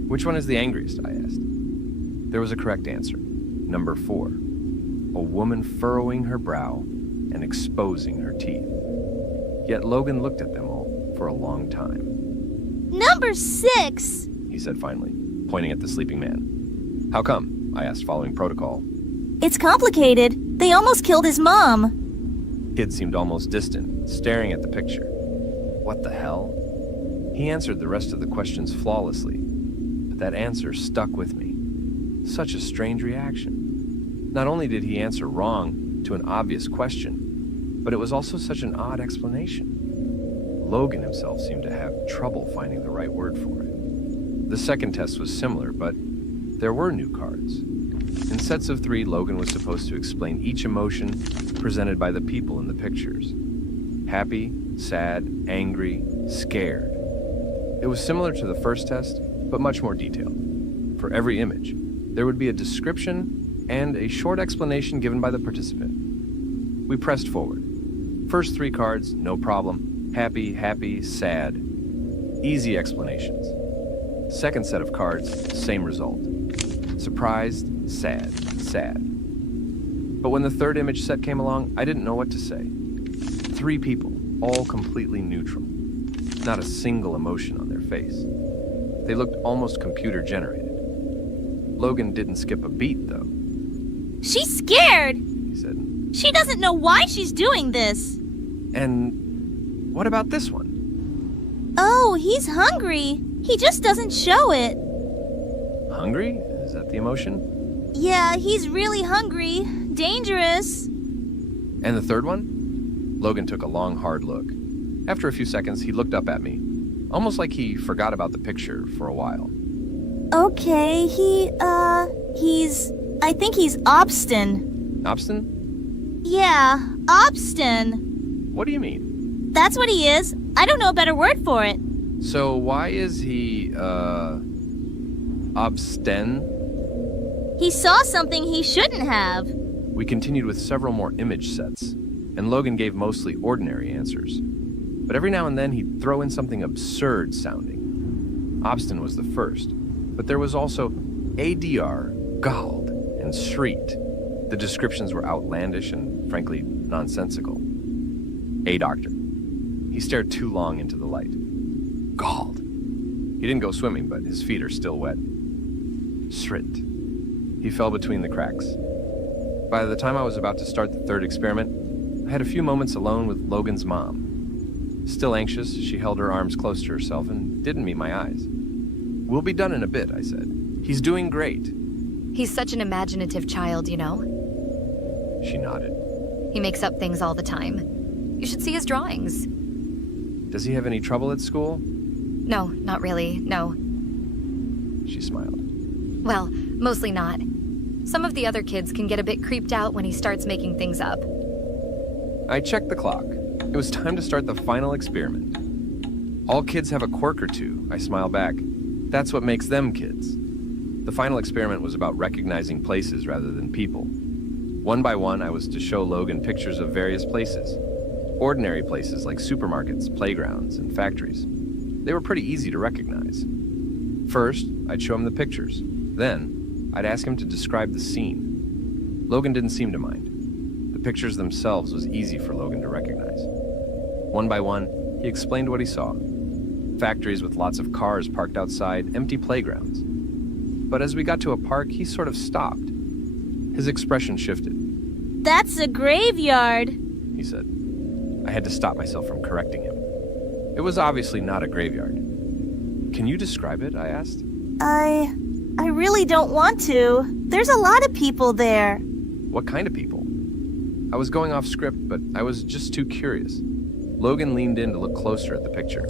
"Which one is the angriest?" I asked. There was a correct answer. Number 4. A woman furrowing her brow and exposing her teeth. Yet Logan looked at them all for a long time. "Number 6, he said finally, pointing at the sleeping man. "How come?" I asked, following protocol. "It's complicated. They almost killed his mom." The kid seemed almost distant, staring at the picture. What the hell? He answered the rest of the questions flawlessly, but that answer stuck with me. Such a strange reaction. Not only did he answer wrong to an obvious question, but it was also such an odd explanation. Logan himself seemed to have trouble finding the right word for it. The second test was similar, but there were new cards. In sets of 3, Logan was supposed to explain each emotion presented by the people in the pictures. Happy, sad, angry, scared. It was similar to the first test, but much more detailed. For every image, there would be a description and a short explanation given by the participant. We pressed forward. First 3 cards, no problem. Happy, happy, sad. Easy explanations. Second set of cards, same result. Surprised, sad, sad. But when the third image set came along, I didn't know what to say. 3 people, all completely neutral. Not a single emotion on their face. They looked almost computer-generated. Logan didn't skip a beat, though. "She's scared," he said. "She doesn't know why she's doing this." "And what about this one?" "Oh, he's hungry. He just doesn't show it." Hungry? Is that the emotion? "Yeah, he's really hungry. Dangerous." And the third one? Logan took a long, hard look. After a few seconds, he looked up at me, almost like he forgot about the picture for a while. "Okay, I think he's Obstin." Obstin? "Yeah, Obstin. What do you mean?" "That's what he is. I don't know a better word for it." "So why is he, Obstin?" "He saw something he shouldn't have." We continued with several more image sets, and Logan gave mostly ordinary answers. But every now and then he'd throw in something absurd sounding. Obstin was the first, but there was also ADR, Gald, and Shriet. The descriptions were outlandish and, frankly, nonsensical. A doctor. He stared too long into the light. Galled. He didn't go swimming, but his feet are still wet. Shrit. He fell between the cracks. By the time I was about to start the third experiment, I had a few moments alone with Logan's mom. Still anxious, she held her arms close to herself and didn't meet my eyes. "We'll be done in a bit," I said. "He's doing great." He's such an imaginative child, you know? She nodded. He makes up things all the time. You should see his drawings. "Does he have any trouble at school?" No, not really, no. She smiled. Well, mostly not. Some of the other kids can get a bit creeped out when he starts making things up. I checked the clock. It was time to start the final experiment. All kids have a quirk or two, I smiled back. That's what makes them kids. The final experiment was about recognizing places rather than people. One by one, I was to show Logan pictures of various places. Ordinary places like supermarkets, playgrounds, and factories. They were pretty easy to recognize. First, I'd show him the pictures. Then, I'd ask him to describe the scene. Logan didn't seem to mind. The pictures themselves was easy for Logan to recognize. One by one, he explained what he saw. Factories with lots of cars parked outside, empty playgrounds. But as we got to a park, he sort of stopped. His expression shifted. "That's a graveyard," he said. I had to stop myself from correcting him. It was obviously not a graveyard. "Can you describe it?" I asked. I really don't want to. There's a lot of people there." "What kind of people?" I was going off script, but I was just too curious. Logan leaned in to look closer at the picture.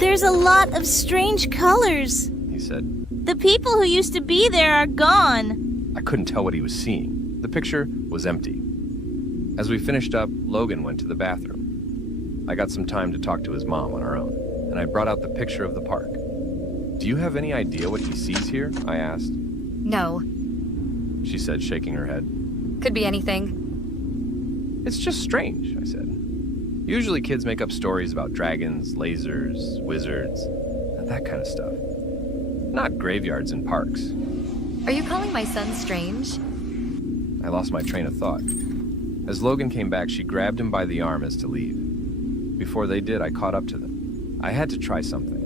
"There's a lot of strange colors," he said. "The people who used to be there are gone." I couldn't tell what he was seeing. The picture was empty. As we finished up, Logan went to the bathroom. I got some time to talk to his mom on our own, and I brought out the picture of the park. "Do you have any idea what he sees here?" I asked. No. She said, shaking her head. Could be anything. "It's just strange," I said. "Usually kids make up stories about dragons, lasers, wizards, and that kind of stuff. Not graveyards and parks." Are you calling my son strange? I lost my train of thought. As Logan came back, she grabbed him by the arm as to leave. Before they did, I caught up to them. I had to try something.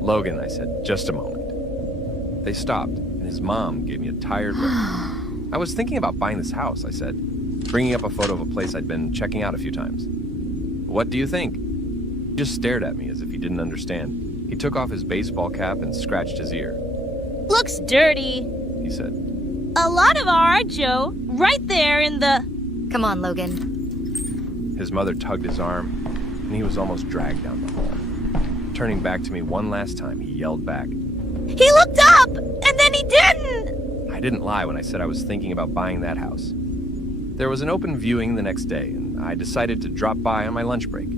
"Logan," I said, "just a moment." They stopped, and his mom gave me a tired look. "I was thinking about buying this house," I said, bringing up a photo of a place I'd been checking out a few times. "What do you think?" He just stared at me as if he didn't understand. He took off his baseball cap and scratched his ear. "Looks dirty," he said. "A lot of art, Joe. Right there in the..." Come on, Logan. His mother tugged his arm, and he was almost dragged down the hall. Turning back to me one last time, he yelled back. "He looked up, and then he didn't!" I didn't lie when I said I was thinking about buying that house. There was an open viewing the next day, and I decided to drop by on my lunch break.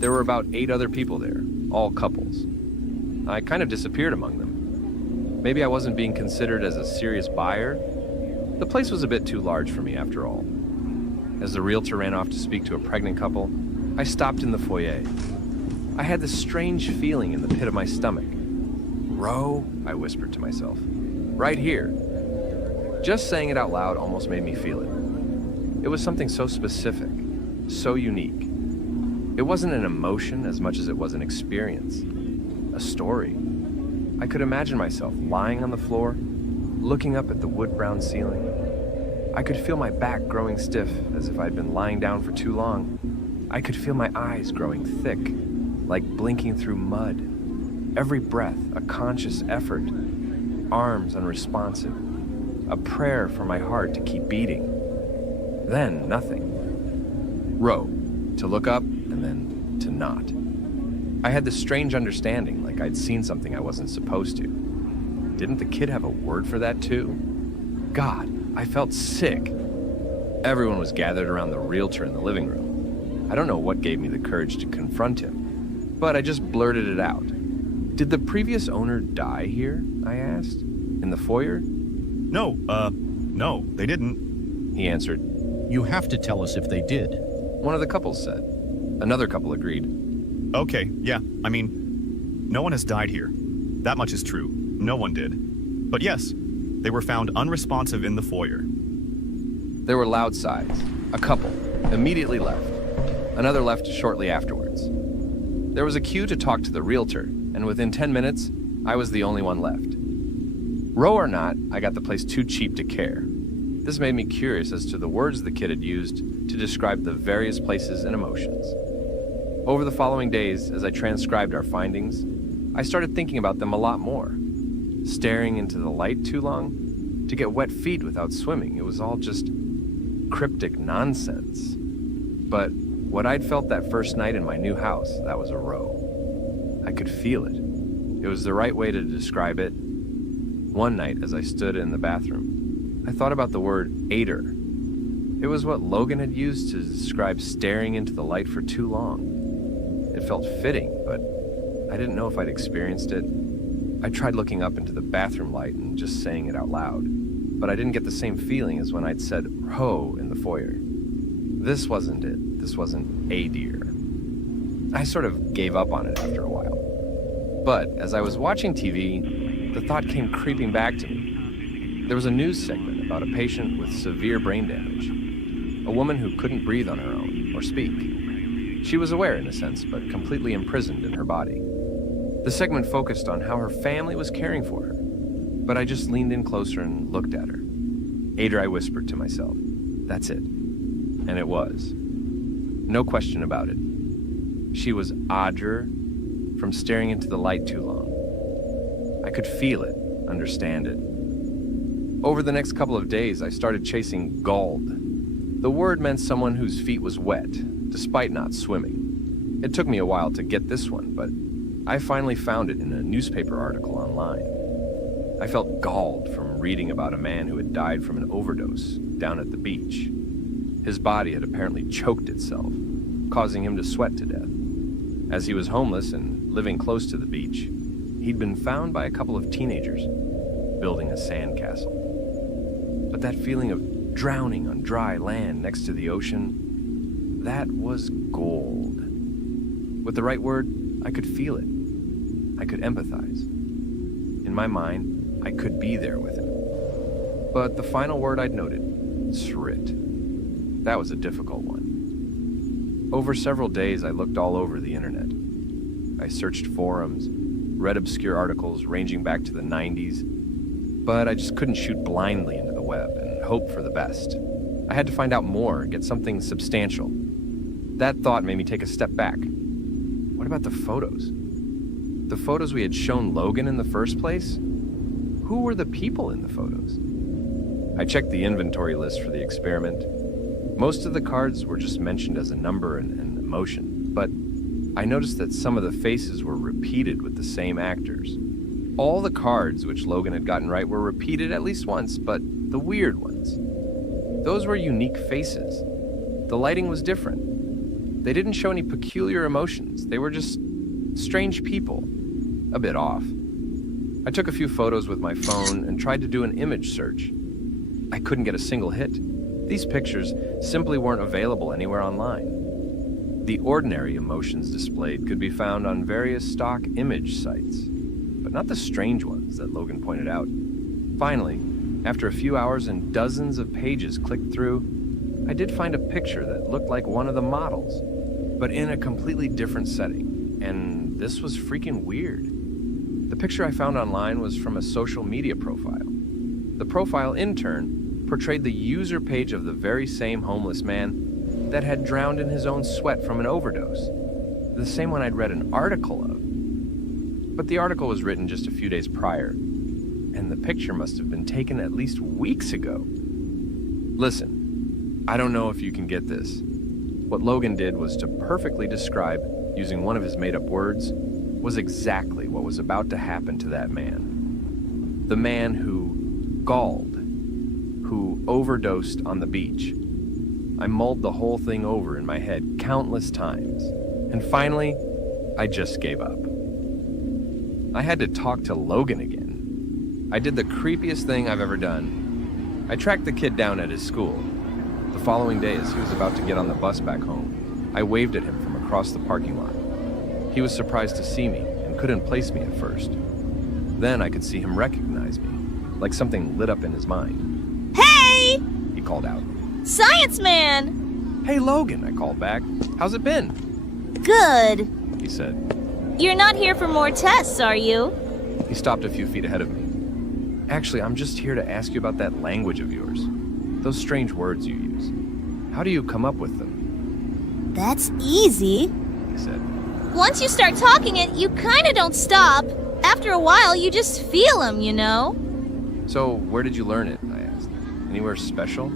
There were about 8 other people there, all couples. I kind of disappeared among them. Maybe I wasn't being considered as a serious buyer. The place was a bit too large for me after all. As the realtor ran off to speak to a pregnant couple, I stopped in the foyer. I had this strange feeling in the pit of my stomach. "Ro," I whispered to myself. "Right here." Just saying it out loud almost made me feel it. It was something so specific, so unique. It wasn't an emotion as much as it was an experience, a story. I could imagine myself lying on the floor, looking up at the wood-brown ceiling. I could feel my back growing stiff as if I'd been lying down for too long. I could feel my eyes growing thick, like blinking through mud. Every breath, a conscious effort. Arms unresponsive. A prayer for my heart to keep beating. Then, nothing. Row. To look up, and then to not. I had this strange understanding, like I'd seen something I wasn't supposed to. Didn't the kid have a word for that, too? God, I felt sick. Everyone was gathered around the realtor in the living room. I don't know what gave me the courage to confront him, but I just blurted it out. "Did the previous owner die here?" I asked. "In the foyer?" No, they didn't," he answered. "You have to tell us if they did," one of the couples said. Another couple agreed. "Okay, yeah, I mean, no one has died here. That much is true. No one did. But yes, they were found unresponsive in the foyer." There were loud sighs. A couple immediately left. Another left shortly afterwards. There was a queue to talk to the realtor, and within 10 minutes, I was the only one left. Row or not, I got the place too cheap to care. This made me curious as to the words the kid had used to describe the various places and emotions. Over the following days, as I transcribed our findings, I started thinking about them a lot more. Staring into the light too long? To get wet feet without swimming, it was all just cryptic nonsense. But what I'd felt that first night in my new house, that was a row. I could feel it. It was the right way to describe it. One night, as I stood in the bathroom, I thought about the word aider. It was what Logan had used to describe staring into the light for too long. It felt fitting, but I didn't know if I'd experienced it. I tried looking up into the bathroom light and just saying it out loud, but I didn't get the same feeling as when I'd said "ho" in the foyer. This wasn't it. This wasn't a deer. I sort of gave up on it after a while. But as I was watching TV, the thought came creeping back to me. There was a news segment about a patient with severe brain damage, a woman who couldn't breathe on her own or speak. She was aware in a sense, but completely imprisoned in her body. The segment focused on how her family was caring for her, but I just leaned in closer and looked at her. Aider, I whispered to myself, that's it. And it was. No question about it. She was Audra from staring into the light too long. I could feel it, understand it. Over the next couple of days, I started chasing gald. The word meant someone whose feet was wet, despite not swimming. It took me a while to get this one, but I finally found it in a newspaper article online. I felt galled from reading about a man who had died from an overdose down at the beach. His body had apparently choked itself, causing him to sweat to death. As he was homeless and living close to the beach, he'd been found by a couple of teenagers building a sandcastle. But that feeling of drowning on dry land next to the ocean, that was gold. With the right word, I could feel it. I could empathize. In my mind, I could be there with him. But the final word I'd noted, srit. That was a difficult one. Over several days, I looked all over the internet. I searched forums, read obscure articles ranging back to the 90s, but I just couldn't shoot blindly into the web and hope for the best. I had to find out more, get something substantial. That thought made me take a step back. What about the photos? The photos we had shown Logan in the first place? Who were the people in the photos? I checked the inventory list for the experiment. Most of the cards were just mentioned as a number and emotion, but I noticed that some of the faces were repeated with the same actors. All the cards which Logan had gotten right were repeated at least once, but the weird ones. Those were unique faces. The lighting was different. They didn't show any peculiar emotions. They were just strange people, a bit off. I took a few photos with my phone and tried to do an image search. I couldn't get a single hit. These pictures simply weren't available anywhere online. The ordinary emotions displayed could be found on various stock image sites, but not the strange ones that Logan pointed out. Finally, after a few hours and dozens of pages clicked through, I did find a picture that looked like one of the models, but in a completely different setting, and this was freaking weird. The picture I found online was from a social media profile. The profile, in turn, portrayed the user page of the very same homeless man that had drowned in his own sweat from an overdose. The same one I'd read an article of. But the article was written just a few days prior, and the picture must have been taken at least weeks ago. Listen, I don't know if you can get this. What Logan did was to perfectly describe, using one of his made-up words, was exactly what was about to happen to that man. The man who galled, who overdosed on the beach. I mulled the whole thing over in my head countless times, and finally, I just gave up. I had to talk to Logan again. I did the creepiest thing I've ever done. I tracked the kid down at his school. The following day, as he was about to get on the bus back home, I waved at him from across the parking lot. He was surprised to see me and couldn't place me at first. Then I could see him recognize me, like something lit up in his mind. Hey! He called out. Science man! Hey, Logan, I called back. How's it been? Good. He said. You're not here for more tests, are you? He stopped a few feet ahead of me. Actually, I'm just here to ask you about that language of yours. Those strange words you use. How do you come up with them? That's easy, he said. Once you start talking it, you kinda don't stop. After a while, you just feel them, you know? So, where did you learn it? I asked. Anywhere special?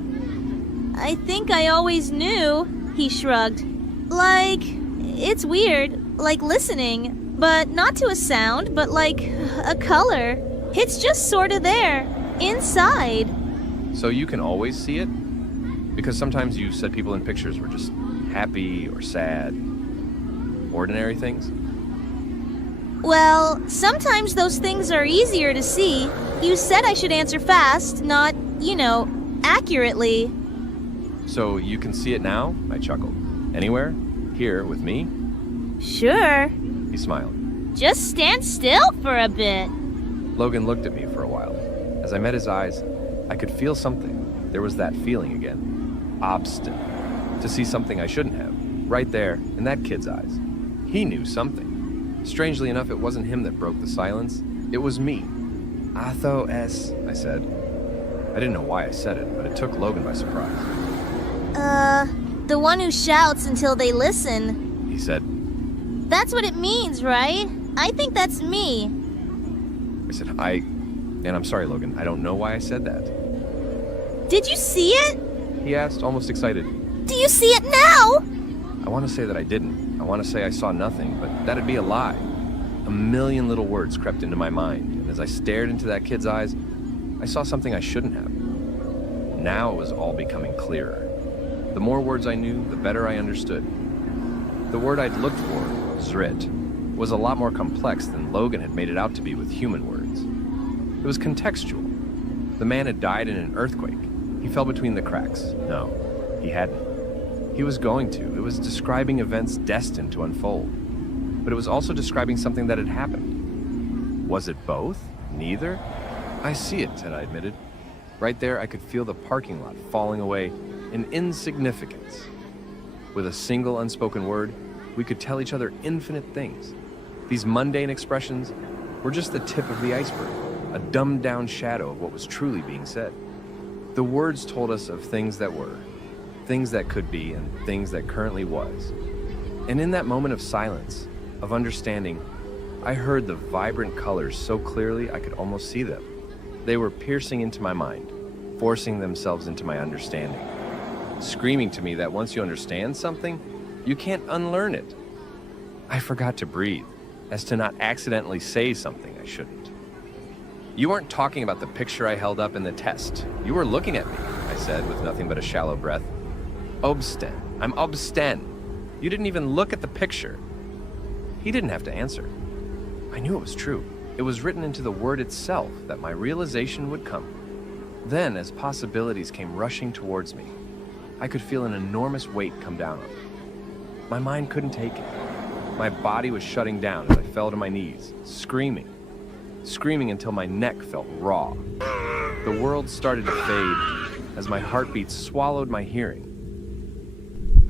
I think I always knew, he shrugged. Like, it's weird, like listening, but not to a sound, but like a color. It's just sorta there, inside. So you can always see it? Because sometimes you said people in pictures were just happy or sad. Ordinary things? Well, sometimes those things are easier to see. You said I should answer fast, not, accurately. So you can see it now? I chuckled. Anywhere? Here, with me? Sure. He smiled. Just stand still for a bit. Logan looked at me for a while. As I met his eyes, I could feel something. There was that feeling again. Obstinate. To see something I shouldn't have. Right there, in that kid's eyes. He knew something. Strangely enough, it wasn't him that broke the silence. It was me. Atho S, I said. I didn't know why I said it, but it took Logan by surprise. The one who shouts until they listen. He said. That's what it means, right? I think that's me. I said, and I'm sorry, Logan, I don't know why I said that. Did you see it? He asked, almost excited. Do you see it now? I want to say that I didn't. I want to say I saw nothing, but that'd be a lie. A million little words crept into my mind, and as I stared into that kid's eyes, I saw something I shouldn't have. Now it was all becoming clearer. The more words I knew, the better I understood. The word I'd looked for, Zrit, was a lot more complex than Logan had made it out to be with human words. It was contextual. The man had died in an earthquake. He fell between the cracks. No, he hadn't. He was going to. It was describing events destined to unfold. But it was also describing something that had happened. Was it both? Neither? I see it, Ted, I admitted. Right there, I could feel the parking lot falling away in insignificance. With a single unspoken word, we could tell each other infinite things. These mundane expressions were just the tip of the iceberg, a dumbed-down shadow of what was truly being said. The words told us of things that were, things that could be, and things that currently was. And in that moment of silence, of understanding, I heard the vibrant colors so clearly I could almost see them. They were piercing into my mind, forcing themselves into my understanding, screaming to me that once you understand something, you can't unlearn it. I forgot to breathe, as to not accidentally say something I shouldn't. You weren't talking about the picture I held up in the test. You were looking at me, I said with nothing but a shallow breath. Obstin. I'm obstin. You didn't even look at the picture. He didn't have to answer. I knew it was true. It was written into the word itself that my realization would come. Then, as possibilities came rushing towards me, I could feel an enormous weight come down on me. My mind couldn't take it. My body was shutting down as I fell to my knees, screaming until my neck felt raw. The world started to fade as my heartbeat swallowed my hearing.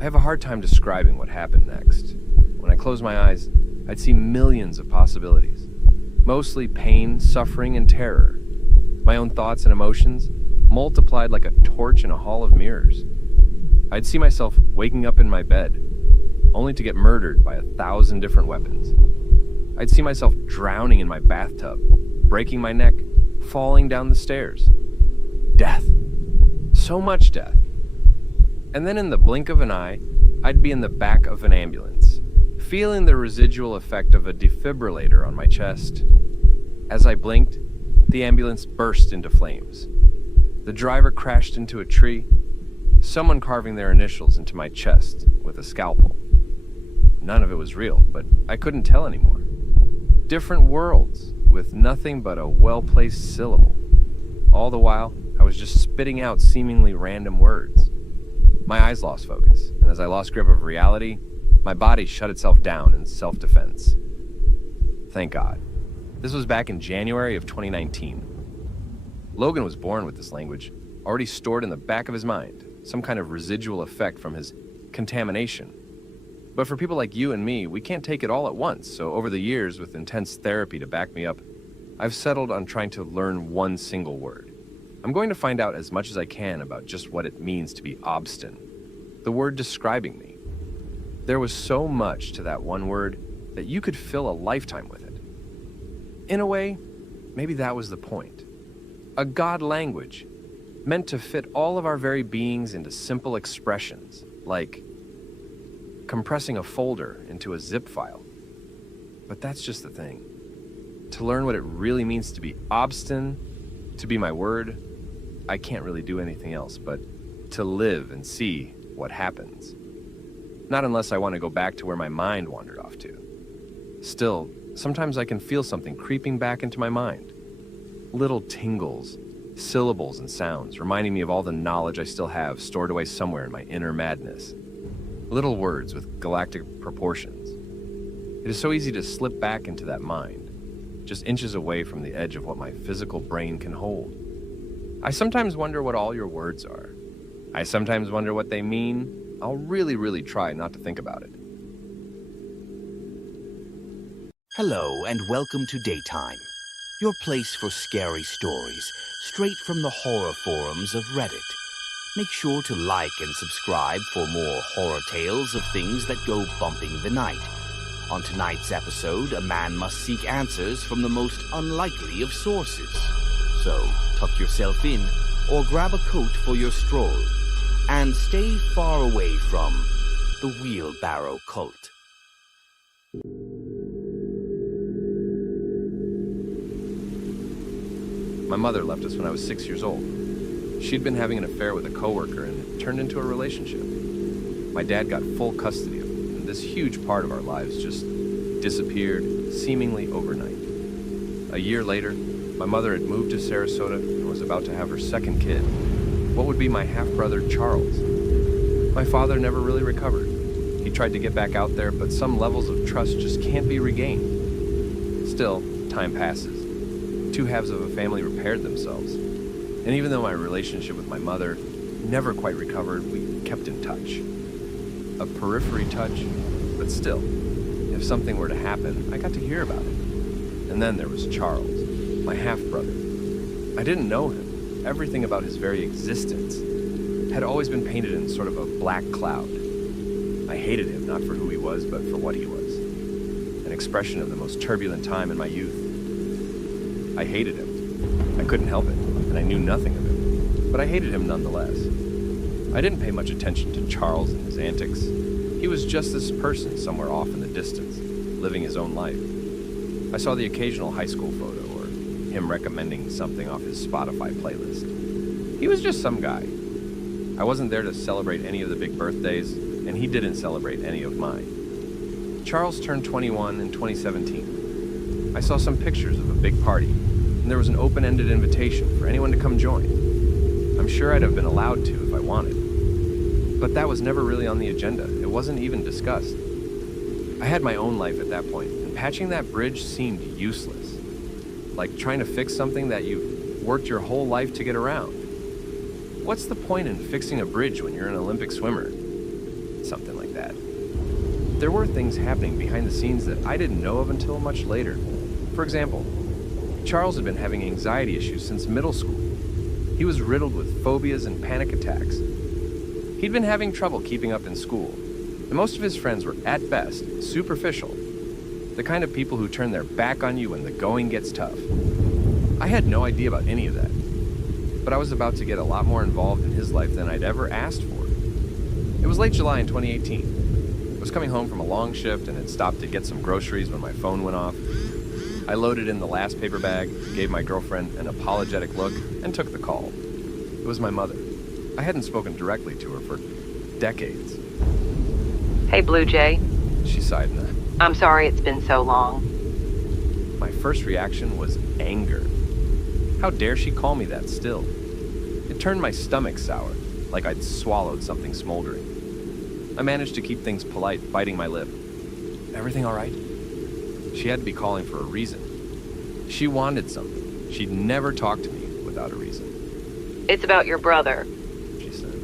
I have a hard time describing what happened next. When I closed my eyes, I'd see millions of possibilities. Mostly pain, suffering, and terror. My own thoughts and emotions multiplied like a torch in a hall of mirrors. I'd see myself waking up in my bed, only to get murdered by 1,000 different weapons. I'd see myself drowning in my bathtub, breaking my neck, falling down the stairs. Death. So much death. And then in the blink of an eye, I'd be in the back of an ambulance, feeling the residual effect of a defibrillator on my chest. As I blinked, the ambulance burst into flames. The driver crashed into a tree, someone carving their initials into my chest with a scalpel. None of it was real, but I couldn't tell anymore. Different worlds, with nothing but a well-placed syllable. All the while, I was just spitting out seemingly random words. My eyes lost focus, and as I lost grip of reality, my body shut itself down in self-defense. Thank God. This was back in January of 2019. Logan was born with this language, already stored in the back of his mind, some kind of residual effect from his contamination. But for people like you and me, we can't take it all at once, so over the years, with intense therapy to back me up, I've settled on trying to learn one single word. I'm going to find out as much as I can about just what it means to be obstinate, the word describing me. There was so much to that one word that you could fill a lifetime with it. In a way, maybe that was the point. A God language, meant to fit all of our very beings into simple expressions, like compressing a folder into a zip file. But that's just the thing. To learn what it really means to be obstinate, to be my word, I can't really do anything else but to live and see what happens. Not unless I want to go back to where my mind wandered off to. Still, sometimes I can feel something creeping back into my mind. Little tingles, syllables and sounds, reminding me of all the knowledge I still have stored away somewhere in my inner madness. Little words with galactic proportions. It is so easy to slip back into that mind, just inches away from the edge of what my physical brain can hold. I sometimes wonder what all your words are. I sometimes wonder what they mean. I'll really try not to think about it. Hello and welcome to Daytime, your place for scary stories, straight from the horror forums of Reddit. Make sure to like and subscribe for more horror tales of things that go bumping the night. On tonight's episode, a man must seek answers from the most unlikely of sources. So, tuck yourself in, or grab a coat for your stroll, and stay far away from the Wheelbarrow Cult. My mother left us when I was 6 years old. She'd been having an affair with a coworker and it turned into a relationship. My dad got full custody of him, and this huge part of our lives just disappeared seemingly overnight. A year later, my mother had moved to Sarasota and was about to have her second kid, what would be my half-brother Charles. My father never really recovered. He tried to get back out there, but some levels of trust just can't be regained. Still, time passes. Two halves of a family repaired themselves. And even though my relationship with my mother never quite recovered, we kept in touch. A periphery touch, but still, if something were to happen, I got to hear about it. And then there was Charles, my half-brother. I didn't know him. Everything about his very existence had always been painted in sort of a black cloud. I hated him not for who he was, but for what he was. An expression of the most turbulent time in my youth. I hated him. I couldn't help it, and I knew nothing of him. But I hated him nonetheless. I didn't pay much attention to Charles and his antics. He was just this person somewhere off in the distance, living his own life. I saw the occasional high school photo, or him recommending something off his Spotify playlist. He was just some guy. I wasn't there to celebrate any of the big birthdays, and he didn't celebrate any of mine. Charles turned 21 in 2017. I saw some pictures of a big party, and there was an open-ended invitation for anyone to come join. I'm sure I'd have been allowed to if I wanted. But that was never really on the agenda. It wasn't even discussed. I had my own life at that point, and patching that bridge seemed useless. Like trying to fix something that you've worked your whole life to get around. What's the point in fixing a bridge when you're an Olympic swimmer? Something like that. There were things happening behind the scenes that I didn't know of until much later. For example, Charles had been having anxiety issues since middle school. He was riddled with phobias and panic attacks. He'd been having trouble keeping up in school, and most of his friends were, at best, superficial. The kind of people who turn their back on you when the going gets tough. I had no idea about any of that, but I was about to get a lot more involved in his life than I'd ever asked for. It was late July in 2018. I was coming home from a long shift and had stopped to get some groceries when my phone went off. I loaded in the last paper bag, gave my girlfriend an apologetic look, and took the call. It was my mother. I hadn't spoken directly to her for decades. Hey, Blue Jay. She sighed in I'm sorry it's been so long. My first reaction was anger. How dare she call me that still? It turned my stomach sour, like I'd swallowed something smoldering. I managed to keep things polite, biting my lip. Everything all right? She had to be calling for a reason. She wanted something. She'd never talk to me without a reason. It's about your brother. She said.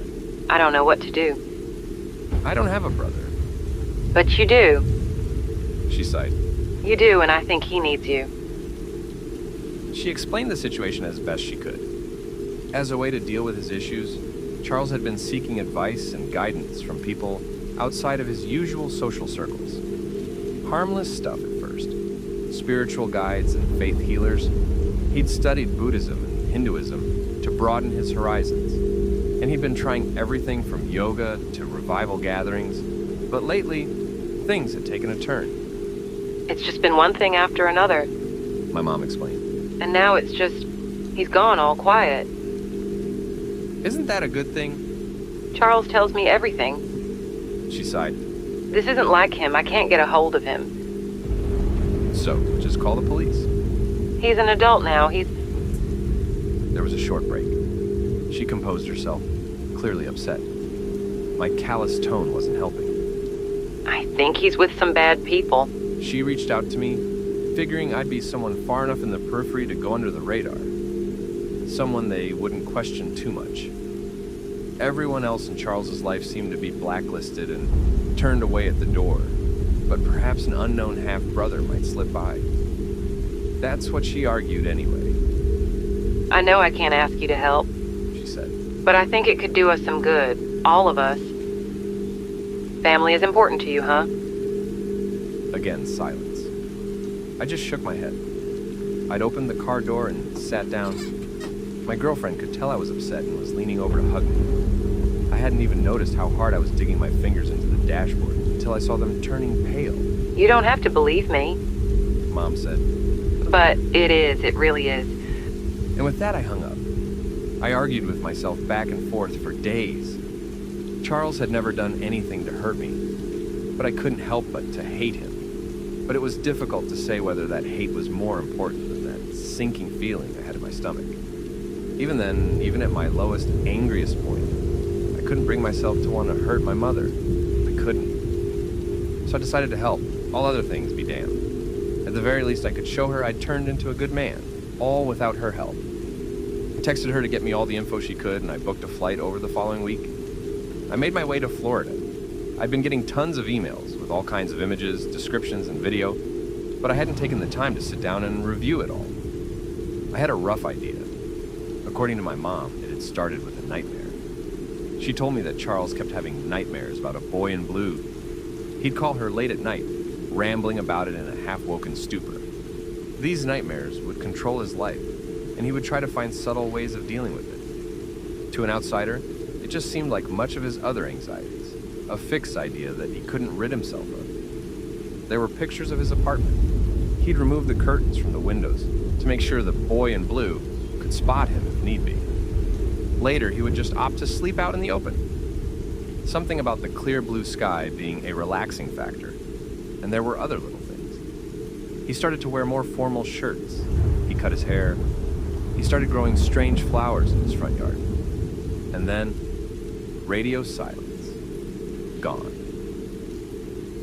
I don't know what to do. I don't have a brother. But you do. She sighed. You do, and I think he needs you. She explained the situation as best she could. As a way to deal with his issues, Charles had been seeking advice and guidance from people outside of his usual social circles. Harmless stuff at first. Spiritual guides and faith healers. He'd studied Buddhism and Hinduism to broaden his horizons. And he'd been trying everything from yoga to revival gatherings. But lately, things had taken a turn. It's just been one thing after another. My mom explained. And now it's just, he's gone all quiet. Isn't that a good thing? Charles tells me everything. She sighed. This isn't like him. I can't get a hold of him. So, just call the police. He's an adult now. There was a short break. She composed herself, clearly upset. My callous tone wasn't helping. I think he's with some bad people. She reached out to me, figuring I'd be someone far enough in the periphery to go under the radar. Someone they wouldn't question too much. Everyone else in Charles's life seemed to be blacklisted and turned away at the door, but perhaps an unknown half-brother might slip by. That's what she argued anyway. I know I can't ask you to help, she said, but I think it could do us some good, all of us. Family is important to you, huh? Again, silence. I just shook my head. I'd opened the car door and sat down. My girlfriend could tell I was upset and was leaning over to hug me. I hadn't even noticed how hard I was digging my fingers into the dashboard until I saw them turning pale. You don't have to believe me, Mom said. But it really is. And with that, I hung up. I argued with myself back and forth for days. Charles had never done anything to hurt me, but I couldn't help but to hate him. But it was difficult to say whether that hate was more important than that sinking feeling I had in my stomach. Even then, even at my lowest, angriest point, I couldn't bring myself to want to hurt my mother. I couldn't. So I decided to help, all other things be damned. At the very least, I could show her I'd turned into a good man, all without her help. I texted her to get me all the info she could, and I booked a flight over the following week. I made my way to Florida. I'd been getting tons of emails with all kinds of images, descriptions, and video, but I hadn't taken the time to sit down and review it all. I had a rough idea. According to my mom, it had started with a nightmare. She told me that Charles kept having nightmares about a boy in blue. He'd call her late at night, rambling about it in a half-woken stupor. These nightmares would control his life, and he would try to find subtle ways of dealing with it. To an outsider, it just seemed like much of his other anxieties, a fixed idea that he couldn't rid himself of. There were pictures of his apartment. He'd remove the curtains from the windows to make sure the boy in blue could spot him if need be. Later, he would just opt to sleep out in the open. Something about the clear blue sky being a relaxing factor, and there were other little things. He started to wear more formal shirts. He cut his hair. He started growing strange flowers in his front yard. And then, radio silence. Gone.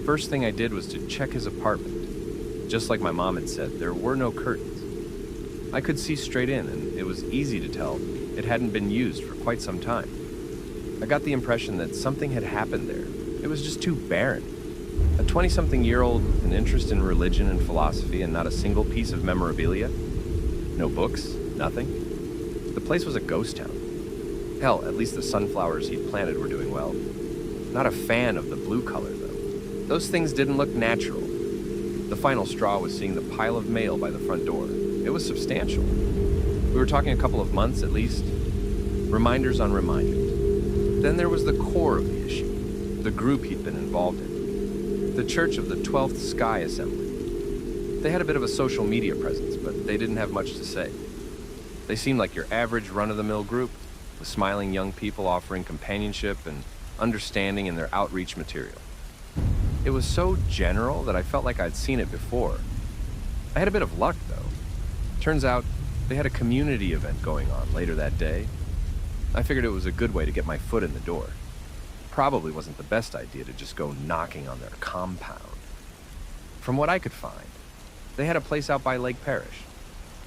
First thing I did was to check his apartment. Just like my mom had said, there were no curtains. I could see straight in, and it was easy to tell it hadn't been used for quite some time. I got the impression that something had happened there. It was just too barren. A 20-something-year-old with an interest in religion and philosophy and not a single piece of memorabilia. No books, nothing. The place was a ghost town. Hell, at least the sunflowers he'd planted were doing well. Not a fan of the blue color, though. Those things didn't look natural. The final straw was seeing the pile of mail by the front door. It was substantial. We were talking a couple of months at least. Reminders on reminders. Then there was the core of the issue, the group he'd been involved in. The Church of the 12th Sky Assembly. They had a bit of a social media presence, but they didn't have much to say. They seemed like your average run-of-the-mill group, with smiling young people offering companionship and understanding in their outreach material. It was so general that I felt like I'd seen it before. I had a bit of luck, though. Turns out, they had a community event going on later that day. I figured it was a good way to get my foot in the door. Probably wasn't the best idea to just go knocking on their compound. From what I could find, they had a place out by Lake Parish,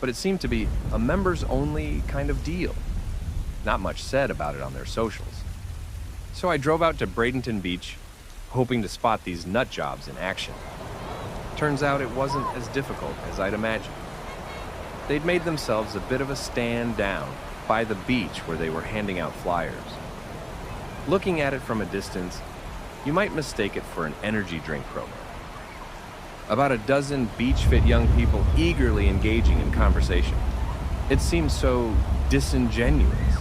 but it seemed to be a members-only kind of deal. Not much said about it on their socials. So I drove out to Bradenton Beach, hoping to spot these nut jobs in action. Turns out it wasn't as difficult as I'd imagined. They'd made themselves a bit of a stand down by the beach where they were handing out flyers. Looking at it from a distance, you might mistake it for an energy drink program. About a dozen beach-fit young people eagerly engaging in conversation. It seemed so disingenuous.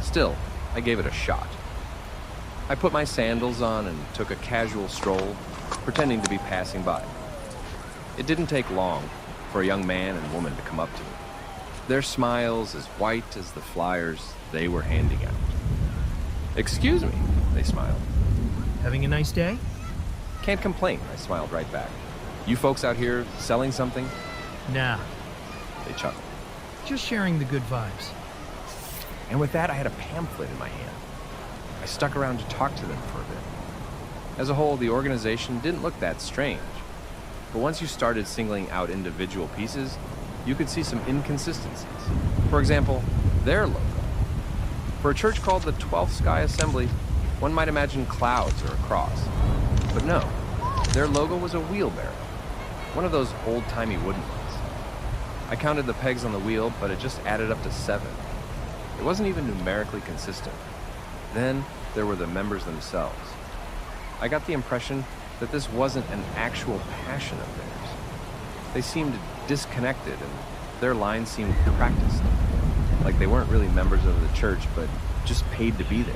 Still, I gave it a shot. I put my sandals on and took a casual stroll, pretending to be passing by. It didn't take long for a young man and woman to come up to me, their smiles as white as the flyers they were handing out. "Excuse me," they smiled. "Having a nice day?" "Can't complain," I smiled right back. "You folks out here selling something?" "Nah." They chuckled. "Just sharing the good vibes." And with that, I had a pamphlet in my hand. I stuck around to talk to them for a bit. As a whole, the organization didn't look that strange. But once you started singling out individual pieces, you could see some inconsistencies. For example, their logo. For a church called the 12th Sky Assembly, one might imagine clouds or a cross. But no, their logo was a wheelbarrow, one of those old-timey wooden ones. I counted the pegs on the wheel, but it just added up to 7. It wasn't even numerically consistent. Then there were the members themselves. I got the impression that this wasn't an actual passion of theirs. They seemed disconnected, and their lines seemed practiced. Like they weren't really members of the church, but just paid to be there.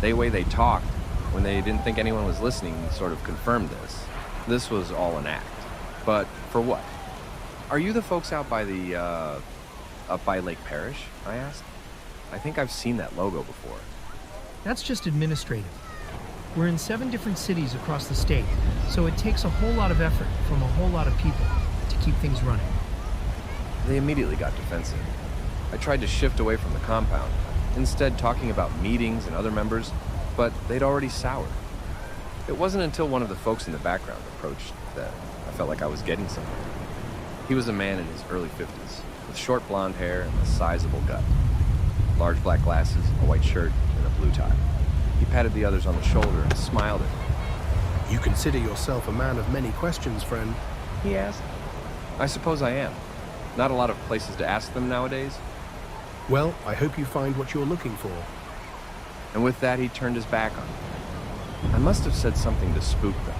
The way they talked, when they didn't think anyone was listening, sort of confirmed this. This was all an act. But for what? "Are you the folks out by up by Lake Parish?" I asked. I think I've seen that logo before. "That's just administrative. We're in 7 different cities across the state, so it takes a whole lot of effort from a whole lot of people to keep things running." They immediately got defensive. I tried to shift away from the compound, instead talking about meetings and other members, but they'd already soured. It wasn't until one of the folks in the background approached that I felt like I was getting somewhere. He was a man in his early 50s, with short blonde hair and a sizable gut. Large black glasses, a white shirt, and a blue tie. He patted the others on the shoulder and smiled at me. "You consider yourself a man of many questions, friend?" he asked. "I suppose I am. Not a lot of places to ask them nowadays." "Well, I hope you find what you're looking for." And with that, he turned his back on me. I must have said something to spook them.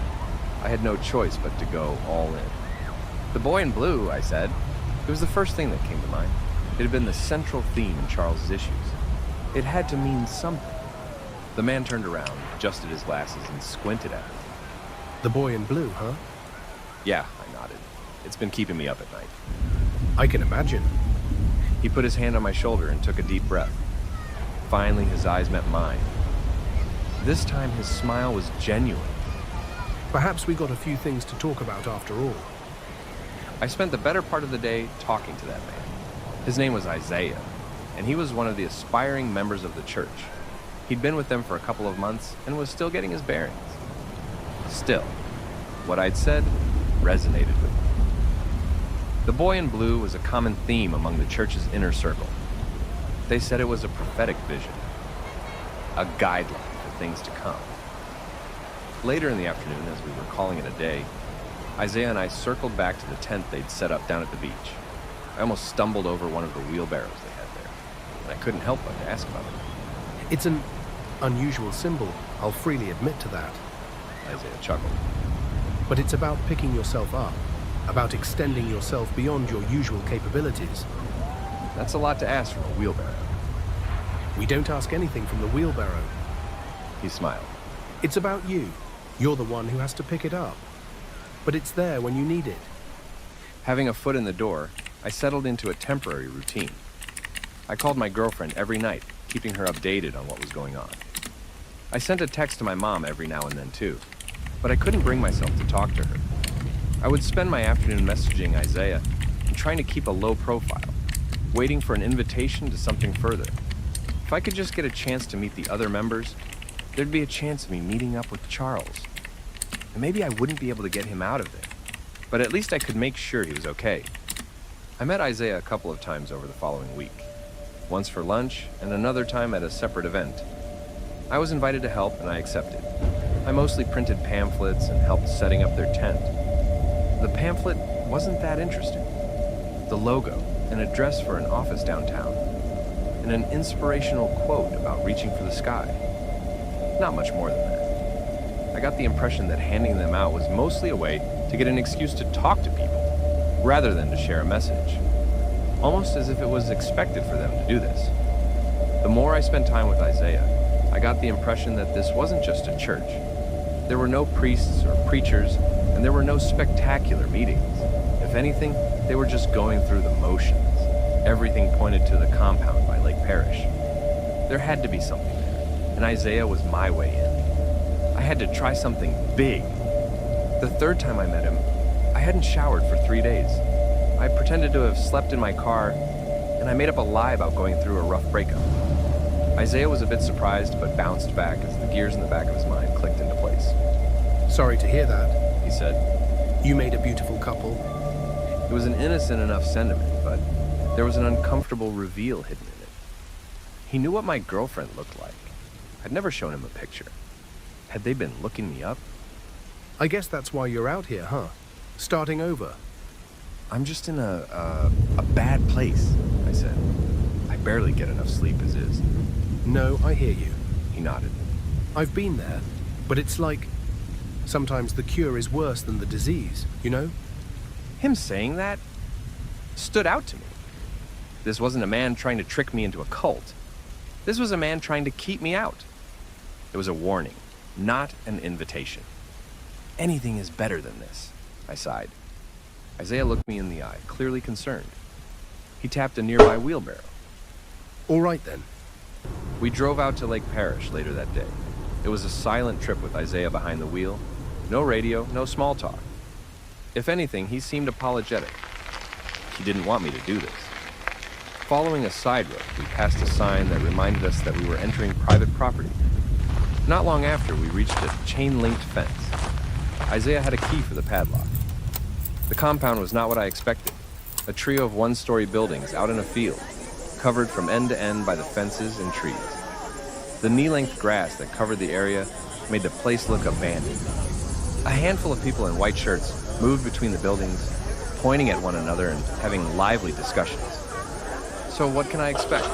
I had no choice but to go all in. "The boy in blue," I said. It was the first thing that came to mind. It had been the central theme in Charles's issues. It had to mean something. The man turned around, adjusted his glasses, and squinted at me. "The boy in blue, huh?" "Yeah," I nodded. "It's been keeping me up at night." "I can imagine." He put his hand on my shoulder and took a deep breath. Finally, his eyes met mine. This time, his smile was genuine. "Perhaps we got a few things to talk about after all." I spent the better part of the day talking to that man. His name was Isaiah, and he was one of the aspiring members of the church. He'd been with them for a couple of months and was still getting his bearings. Still, what I'd said resonated with me. The boy in blue was a common theme among the church's inner circle. They said it was a prophetic vision, a guideline for things to come. Later in the afternoon, as we were calling it a day, Isaiah and I circled back to the tent they'd set up down at the beach. I almost stumbled over one of the wheelbarrows they had there, and I couldn't help but to ask about it. "It's an unusual symbol, I'll freely admit to that." Isaiah chuckled. "But it's about picking yourself up, about extending yourself beyond your usual capabilities." "That's a lot to ask from a wheelbarrow." "We don't ask anything from the wheelbarrow." He smiled. "It's about you. You're the one who has to pick it up. But it's there when you need it." Having a foot in the door, I settled into a temporary routine. I called my girlfriend every night, keeping her updated on what was going on. I sent a text to my mom every now and then too, but I couldn't bring myself to talk to her. I would spend my afternoon messaging Isaiah and trying to keep a low profile, waiting for an invitation to something further. If I could just get a chance to meet the other members, there'd be a chance of me meeting up with Charles. And maybe I wouldn't be able to get him out of there, but at least I could make sure he was okay. I met Isaiah a couple of times over the following week, once for lunch and another time at a separate event. I was invited to help and I accepted. I mostly printed pamphlets and helped setting up their tent. The pamphlet wasn't that interesting. The logo, an address for an office downtown, and an inspirational quote about reaching for the sky. Not much more than that. I got the impression that handing them out was mostly a way to get an excuse to talk to people, rather than to share a message. Almost as if it was expected for them to do this. The more I spent time with Isaiah, I got the impression that this wasn't just a church. There were no priests or preachers, and there were no spectacular meetings. If anything, they were just going through the motions. Everything pointed to the compound by Lake Parrish. There had to be something there, and Isaiah was my way in. I had to try something big. The third time I met him, I hadn't showered for 3 days. I pretended to have slept in my car, and I made up a lie about going through a rough breakup. Isaiah was a bit surprised, but bounced back as the gears in the back of his mind clicked into place. Sorry to hear that, he said. You made a beautiful couple. It was an innocent enough sentiment, but there was an uncomfortable reveal hidden in it. He knew what my girlfriend looked like. I'd never shown him a picture. Had they been looking me up? I guess that's why you're out here, huh? Starting over. I'm just in a bad place, I said. I barely get enough sleep as is. No, I hear you. He nodded. I've been there, but it's like sometimes the cure is worse than the disease, you know? Him saying that stood out to me. This wasn't a man trying to trick me into a cult. This was a man trying to keep me out. It was a warning, not an invitation. Anything is better than this, I sighed. Isaiah looked me in the eye, clearly concerned. He tapped a nearby wheelbarrow. All right then. We drove out to Lake Parrish later that day. It was a silent trip with Isaiah behind the wheel. No radio, no small talk. If anything, he seemed apologetic. He didn't want me to do this. Following a side road, we passed a sign that reminded us that we were entering private property. Not long after, we reached a chain-linked fence. Isaiah had a key for the padlock. The compound was not what I expected. A trio of one-story buildings out in a field, covered from end to end by the fences and trees. The knee-length grass that covered the area made the place look abandoned. A handful of people in white shirts moved between the buildings, pointing at one another and having lively discussions. So what can I expect?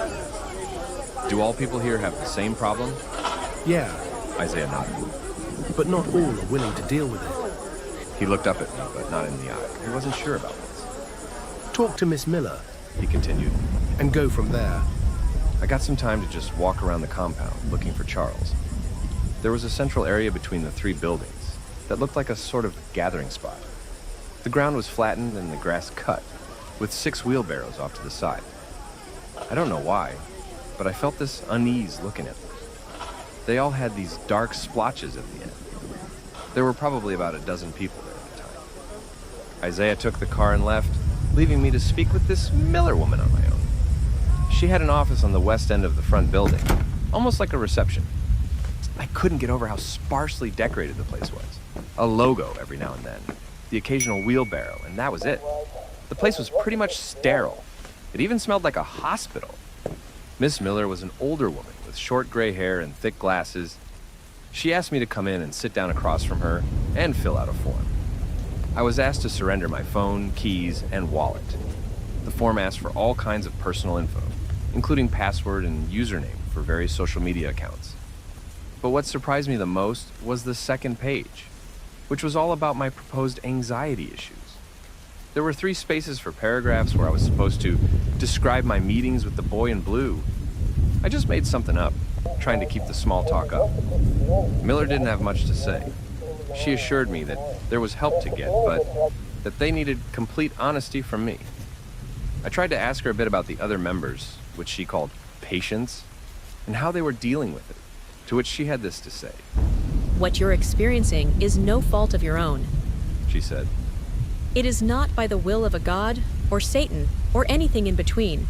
Do all people here have the same problem? Yeah. Isaiah nodded. But not all are willing to deal with it. He looked up at me, but not in the eye. He wasn't sure about this. Talk to Miss Miller, he continued, and go from there. I got some time to just walk around the compound, looking for Charles. There was a central area between the three buildings that looked like a sort of gathering spot. The ground was flattened and the grass cut, with 6 wheelbarrows off to the side. I don't know why, but I felt this unease looking at them. They all had these dark splotches at the end. There were probably about a dozen people there at the time. Isaiah took the car and left, leaving me to speak with this Miller woman on my own. She had an office on the west end of the front building, almost like a reception. I couldn't get over how sparsely decorated the place was. A logo every now and then, the occasional wheelbarrow, and that was it. The place was pretty much sterile. It even smelled like a hospital. Miss Miller was an older woman with short gray hair and thick glasses. She asked me to come in and sit down across from her and fill out a form. I was asked to surrender my phone, keys, and wallet. The form asked for all kinds of personal info, including password and username for various social media accounts. But what surprised me the most was the second page, which was all about my proposed anxiety issues. There were 3 spaces for paragraphs where I was supposed to describe my meetings with the boy in blue. I just made something up, trying to keep the small talk up. Miller didn't have much to say. She assured me that there was help to get, but that they needed complete honesty from me. I tried to ask her a bit about the other members, which she called patients, and how they were dealing with it, to which she had this to say. What you're experiencing is no fault of your own, she said. It is not by the will of a god, or Satan, or anything in between.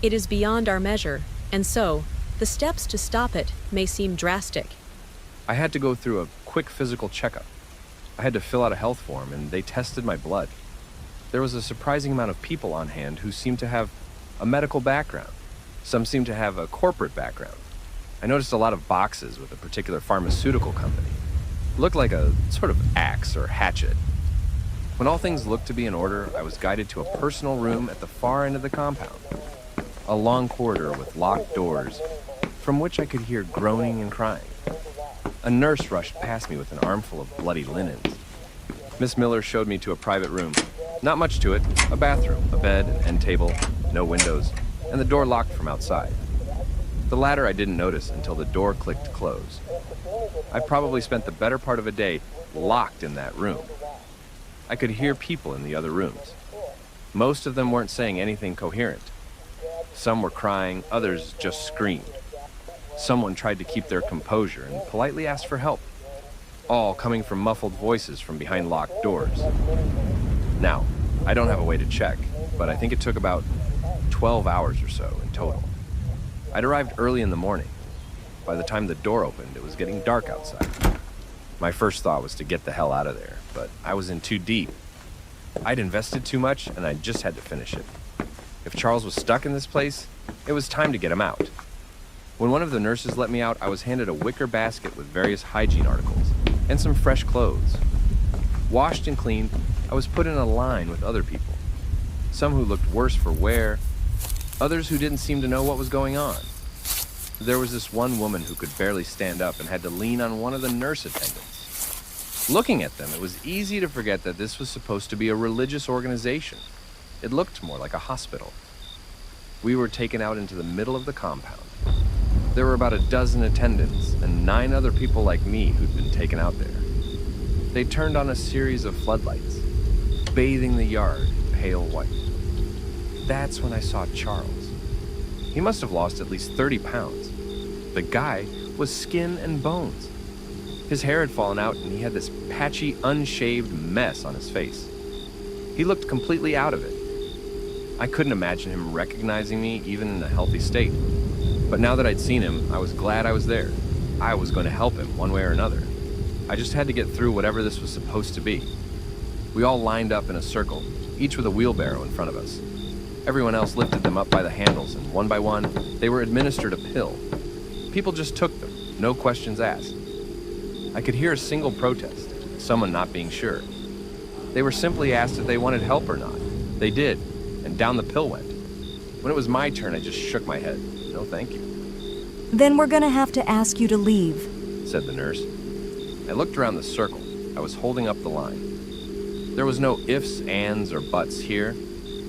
It is beyond our measure, and so, the steps to stop it may seem drastic. I had to go through a quick physical checkup. I had to fill out a health form, and they tested my blood. There was a surprising amount of people on hand who seemed to have a medical background. Some seemed to have a corporate background. I noticed a lot of boxes with a particular pharmaceutical company, Looked like a sort of axe or hatchet. When all things looked to be in order, I was guided to a personal room at the far end of the compound. A long corridor with locked doors, from which I could hear groaning and crying. A nurse rushed past me with an armful of bloody linens. Miss Miller showed me to a private room. Not much to it, a bathroom, a bed, an end table, no windows, and the door locked from outside. The latter I didn't notice until the door clicked close. I probably spent the better part of a day locked in that room. I could hear people in the other rooms. Most of them weren't saying anything coherent. Some were crying, others just screamed. Someone tried to keep their composure and politely asked for help, all coming from muffled voices from behind locked doors. Now, I don't have a way to check, but I think it took about 12 hours or so in total. I'd arrived early in the morning. By the time the door opened, it was getting dark outside. My first thought was to get the hell out of there, but I was in too deep. I'd invested too much, and I just had to finish it. If Charles was stuck in this place, it was time to get him out. When one of the nurses let me out, I was handed a wicker basket with various hygiene articles and some fresh clothes. Washed and cleaned, I was put in a line with other people. Some who looked worse for wear, others who didn't seem to know what was going on. There was this one woman who could barely stand up and had to lean on one of the nurse attendants. Looking at them, it was easy to forget that this was supposed to be a religious organization. It looked more like a hospital. We were taken out into the middle of the compound. There were about a dozen attendants and 9 other people like me who'd been taken out there. They turned on a series of floodlights, bathing the yard in pale white. That's when I saw Charles. He must have lost at least 30 pounds. The guy was skin and bones. His hair had fallen out and he had this patchy, unshaved mess on his face. He looked completely out of it. I couldn't imagine him recognizing me even in a healthy state. But now that I'd seen him, I was glad I was there. I was going to help him one way or another. I just had to get through whatever this was supposed to be. We all lined up in a circle, each with a wheelbarrow in front of us. Everyone else lifted them up by the handles, and one by one, they were administered a pill. People just took them, no questions asked. I could hear a single protest, someone not being sure. They were simply asked if they wanted help or not. They did, and down the pill went. When it was my turn, I just shook my head. No, thank you. Then we're gonna have to ask you to leave, said the nurse. I looked around the circle. I was holding up the line. There was no ifs, ands, or buts here.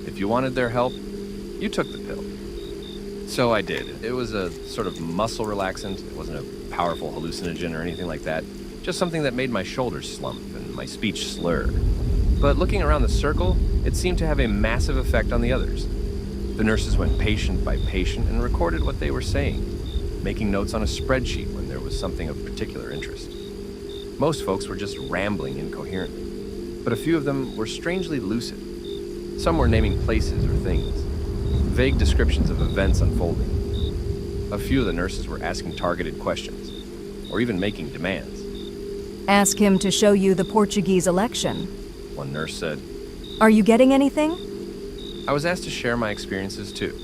If you wanted their help, you took the pill. So I did. It was a sort of muscle relaxant. It wasn't a powerful hallucinogen or anything like that. Just something that made my shoulders slump and my speech slur. But looking around the circle, it seemed to have a massive effect on the others. The nurses went patient by patient and recorded what they were saying, making notes on a spreadsheet when there was something of particular interest. Most folks were just rambling incoherently, but a few of them were strangely lucid. Some were naming places or things, vague descriptions of events unfolding. A few of the nurses were asking targeted questions, or even making demands. Ask him to show you the Portuguese election, one nurse said. Are you getting anything? I was asked to share my experiences too.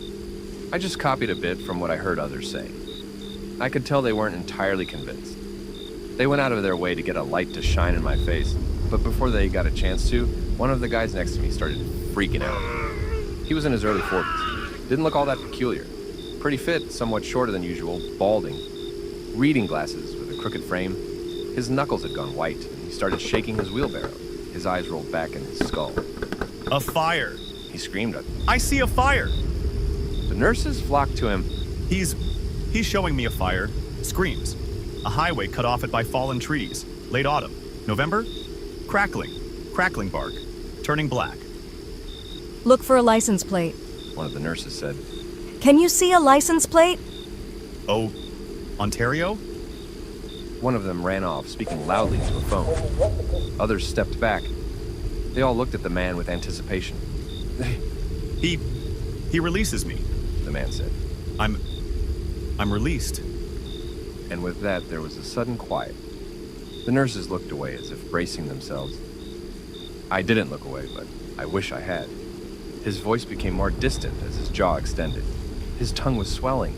I just copied a bit from what I heard others saying. I could tell they weren't entirely convinced. They went out of their way to get a light to shine in my face, but before they got a chance to, one of the guys next to me started freaking out. He was in his early 40s. Didn't look all that peculiar. Pretty fit, somewhat shorter than usual, balding. Reading glasses with a crooked frame. His knuckles had gone white, and he started shaking his wheelbarrow. His eyes rolled back in his skull. A fire! He screamed. I see a fire! The nurses flocked to him. He's showing me a fire. Screams. A highway cut off it by fallen trees. Late autumn. November? Crackling bark. Turning black. Look for a license plate, one of the nurses said. Can you see a license plate? Oh, Ontario? One of them ran off, speaking loudly into a phone. Others stepped back. They all looked at the man with anticipation. He releases me, the man said. I'm released. And with that, there was a sudden quiet. The nurses looked away as if bracing themselves. I didn't look away, but I wish I had. His voice became more distant as his jaw extended. His tongue was swelling.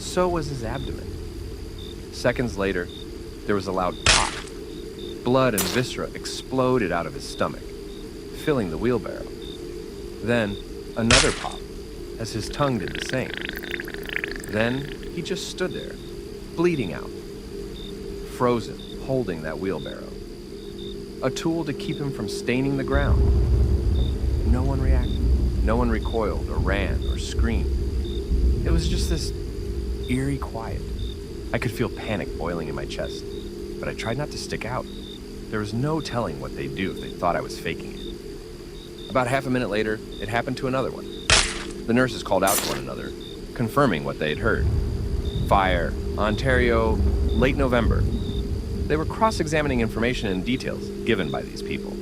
So was his abdomen. Seconds later, there was a loud pop. Blood and viscera exploded out of his stomach, filling the wheelbarrow. Then, another pop, as his tongue did the same. Then, he just stood there, bleeding out, frozen, holding that wheelbarrow. A tool to keep him from staining the ground. No one reacted. No one recoiled or ran or screamed. It was just this eerie quiet. I could feel panic boiling in my chest, but I tried not to stick out. There was no telling what they'd do if they thought I was faking it. About half a minute later, it happened to another one. The nurses called out to one another, confirming what they had heard. Fire, Ontario, late November. They were cross-examining information and details given by these people.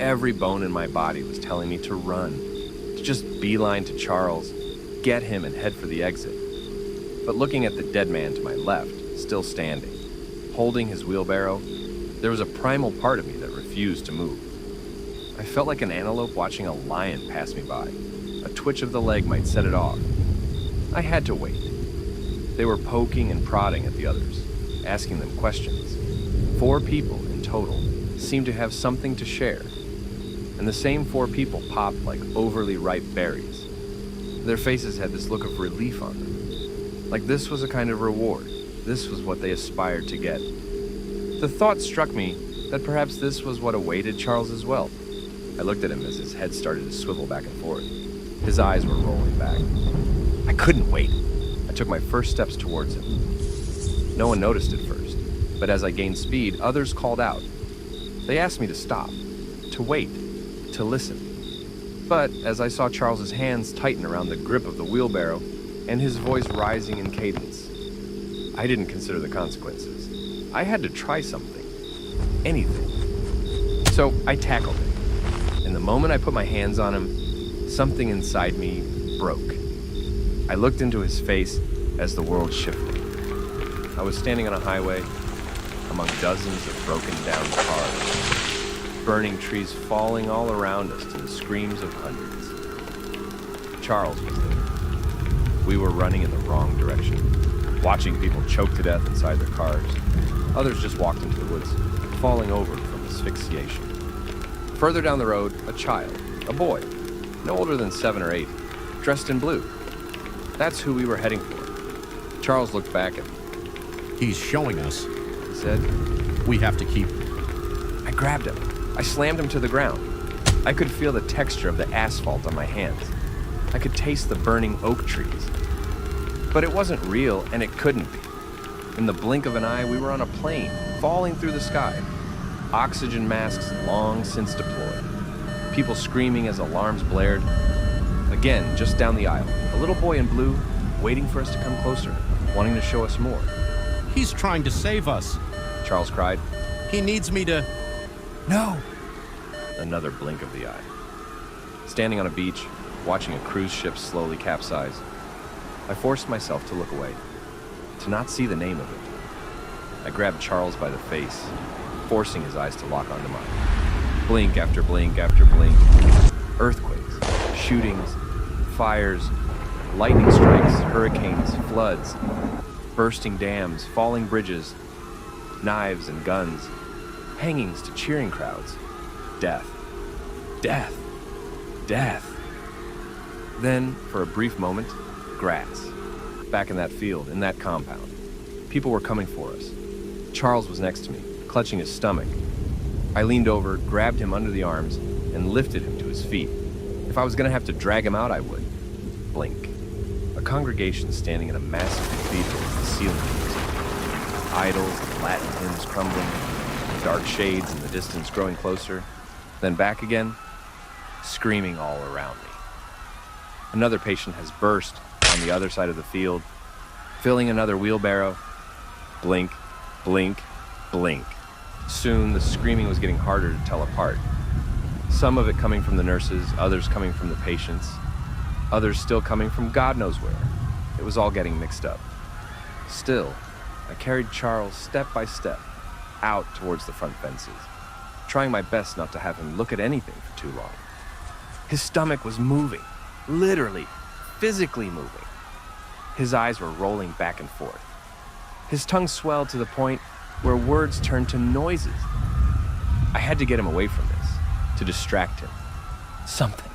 Every bone in my body was telling me to run, to just beeline to Charles, get him and head for the exit. But looking at the dead man to my left, still standing, holding his wheelbarrow, there was a primal part of me that refused to move. I felt like an antelope watching a lion pass me by. A twitch of the leg might set it off. I had to wait. They were poking and prodding at the others, asking them questions. 4 people in total seemed to have something to share, and the same 4 people popped like overly ripe berries. Their faces had this look of relief on them, like this was a kind of reward. This was what they aspired to get. The thought struck me that perhaps this was what awaited Charles as well. I looked at him as his head started to swivel back and forth. His eyes were rolling back. I couldn't wait. I took my first steps towards him. No one noticed at first, but as I gained speed, others called out. They asked me to stop, to wait, to listen. But as I saw Charles's hands tighten around the grip of the wheelbarrow and his voice rising in cadence, I didn't consider the consequences. I had to try something. Anything. So I tackled him. And the moment I put my hands on him, something inside me broke. I looked into his face as the world shifted. I was standing on a highway among dozens of broken down cars, burning trees falling all around us to the screams of hundreds. Charles was there. We were running in the wrong direction, watching people choke to death inside their cars. Others just walked into the woods, falling over from asphyxiation. Further down the road, a child, a boy, no older than 7 or 8, dressed in blue. That's who we were heading for. Charles looked back at me. He's showing us, he said. We have to keep... I grabbed him. I slammed him to the ground. I could feel the texture of the asphalt on my hands. I could taste the burning oak trees. But it wasn't real, and it couldn't be. In the blink of an eye, we were on a plane, falling through the sky. Oxygen masks long since deployed. People screaming as alarms blared. Again, just down the aisle, a little boy in blue, waiting for us to come closer, wanting to show us more. He's trying to save us, Charles cried. He needs me to... No! Another blink of the eye. Standing on a beach, watching a cruise ship slowly capsize, I forced myself to look away, to not see the name of it. I grabbed Charles by the face, forcing his eyes to lock onto mine. Blink after blink after blink. Earthquakes, shootings, fires, lightning strikes, hurricanes, floods, bursting dams, falling bridges, knives and guns, hangings to cheering crowds. Death. Death. Death. Then, for a brief moment, grass. Back in that field, in that compound. People were coming for us. Charles was next to me, clutching his stomach. I leaned over, grabbed him under the arms, and lifted him to his feet. If I was going to have to drag him out, I would. Blink. A congregation standing in a massive cathedral with the ceiling music. Idols and Latin hymns crumbling, dark shades in the distance growing closer, then back again, screaming all around me. Another patient has burst on the other side of the field, filling another wheelbarrow. Blink, blink, blink. Soon, the screaming was getting harder to tell apart. Some of it coming from the nurses, others coming from the patients, others still coming from God knows where. It was all getting mixed up. Still, I carried Charles step by step out towards the front fences, trying my best not to have him look at anything for too long. His stomach was moving, literally, physically moving. His eyes were rolling back and forth. His tongue swelled to the point where words turned to noises, I had to get him away from this, to distract him. Something.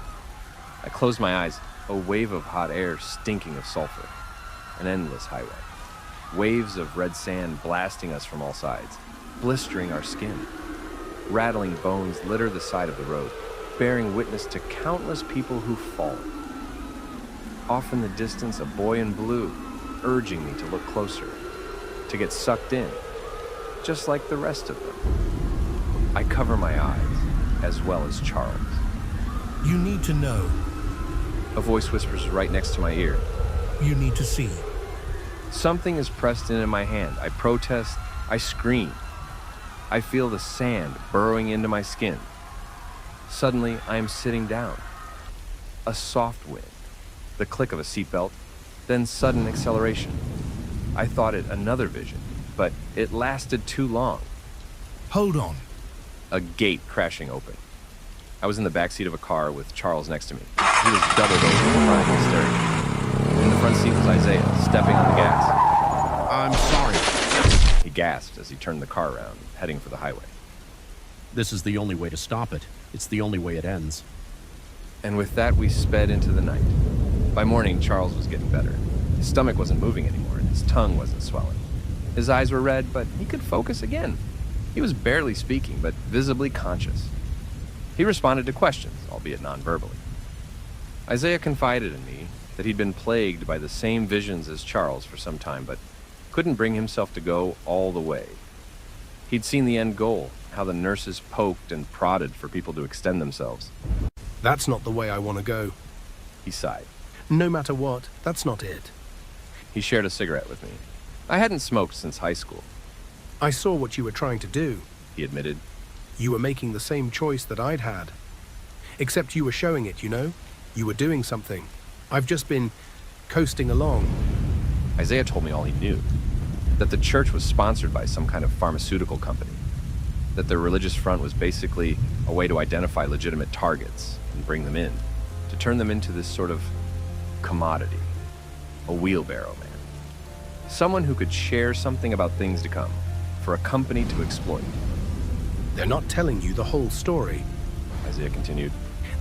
I closed my eyes, a wave of hot air stinking of sulfur. An endless highway. Waves of red sand blasting us from all sides, blistering our skin. Rattling bones litter the side of the road, bearing witness to countless people who've fallen. Off in the distance, a boy in blue, urging me to look closer, to get sucked in, just like the rest of them. I cover my eyes, as well as Charles. You need to know. A voice whispers right next to my ear. You need to see. Something is pressed into my hand. I protest. I scream. I feel the sand burrowing into my skin. Suddenly, I am sitting down. A soft wind, the click of a seatbelt, then sudden acceleration. I thought it another vision, but it lasted too long. Hold on. A gate crashing open. I was in the backseat of a car with Charles next to me. He was doubled over, crying hysterically. In the front seat was Isaiah, stepping on the gas. I'm sorry. He gasped as he turned the car around, heading for the highway. This is the only way to stop it. It's the only way it ends. And with that, we sped into the night. By morning, Charles was getting better. His stomach wasn't moving anymore, and his tongue wasn't swelling. His eyes were red, but he could focus again. He was barely speaking, but visibly conscious. He responded to questions, albeit non-verbally. Isaiah confided in me that he'd been plagued by the same visions as Charles for some time, but couldn't bring himself to go all the way. He'd seen the end goal, how the nurses poked and prodded for people to extend themselves. That's not the way I want to go. He sighed. No matter what, that's not it. He shared a cigarette with me. I hadn't smoked since high school. I saw what you were trying to do, he admitted. You were making the same choice that I'd had. Except you were showing it, you know? You were doing something. I've just been coasting along. Isaiah told me all he knew. That the church was sponsored by some kind of pharmaceutical company. That their religious front was basically a way to identify legitimate targets and bring them in. To turn them into this sort of commodity. A wheelbarrow man. Someone who could share something about things to come. For a company to exploit. They're not telling you the whole story. Isaiah continued.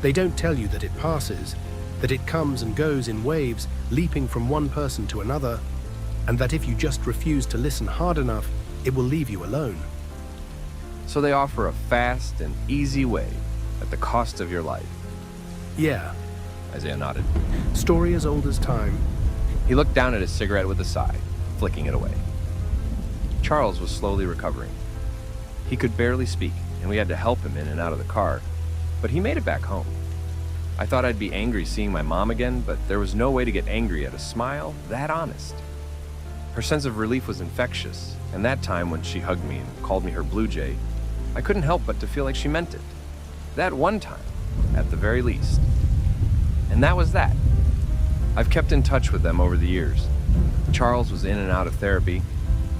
They don't tell you that it passes, that it comes and goes in waves, leaping from one person to another, and that if you just refuse to listen hard enough, it will leave you alone. So they offer a fast and easy way at the cost of your life. Yeah. Isaiah nodded. Story as old as time. He looked down at his cigarette with a sigh, flicking it away. Charles was slowly recovering. He could barely speak, and we had to help him in and out of the car, but he made it back home. I thought I'd be angry seeing my mom again, but there was no way to get angry at a smile that honest. Her sense of relief was infectious, and that time when she hugged me and called me her Blue Jay, I couldn't help but to feel like she meant it. That one time, at the very least. And that was that. I've kept in touch with them over the years. Charles was in and out of therapy,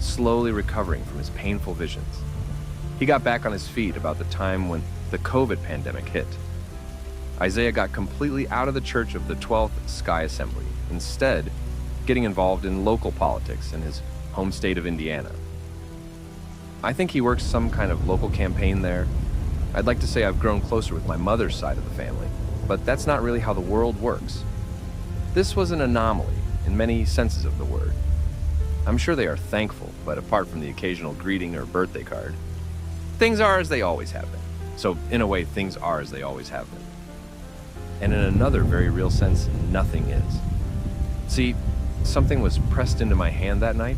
slowly recovering from his painful visions. He got back on his feet about the time when the COVID pandemic hit. Isaiah got completely out of the Church of the 12th Sky Assembly, instead getting involved in local politics in his home state of Indiana. I think he works some kind of local campaign there. I'd like to say I've grown closer with my mother's side of the family, but that's not really how the world works. This was an anomaly in many senses of the word. I'm sure they are thankful, but apart from the occasional greeting or birthday card, things are as they always have been. So, in a way, things are as they always have been. And in another very real sense, nothing is. See, something was pressed into my hand that night.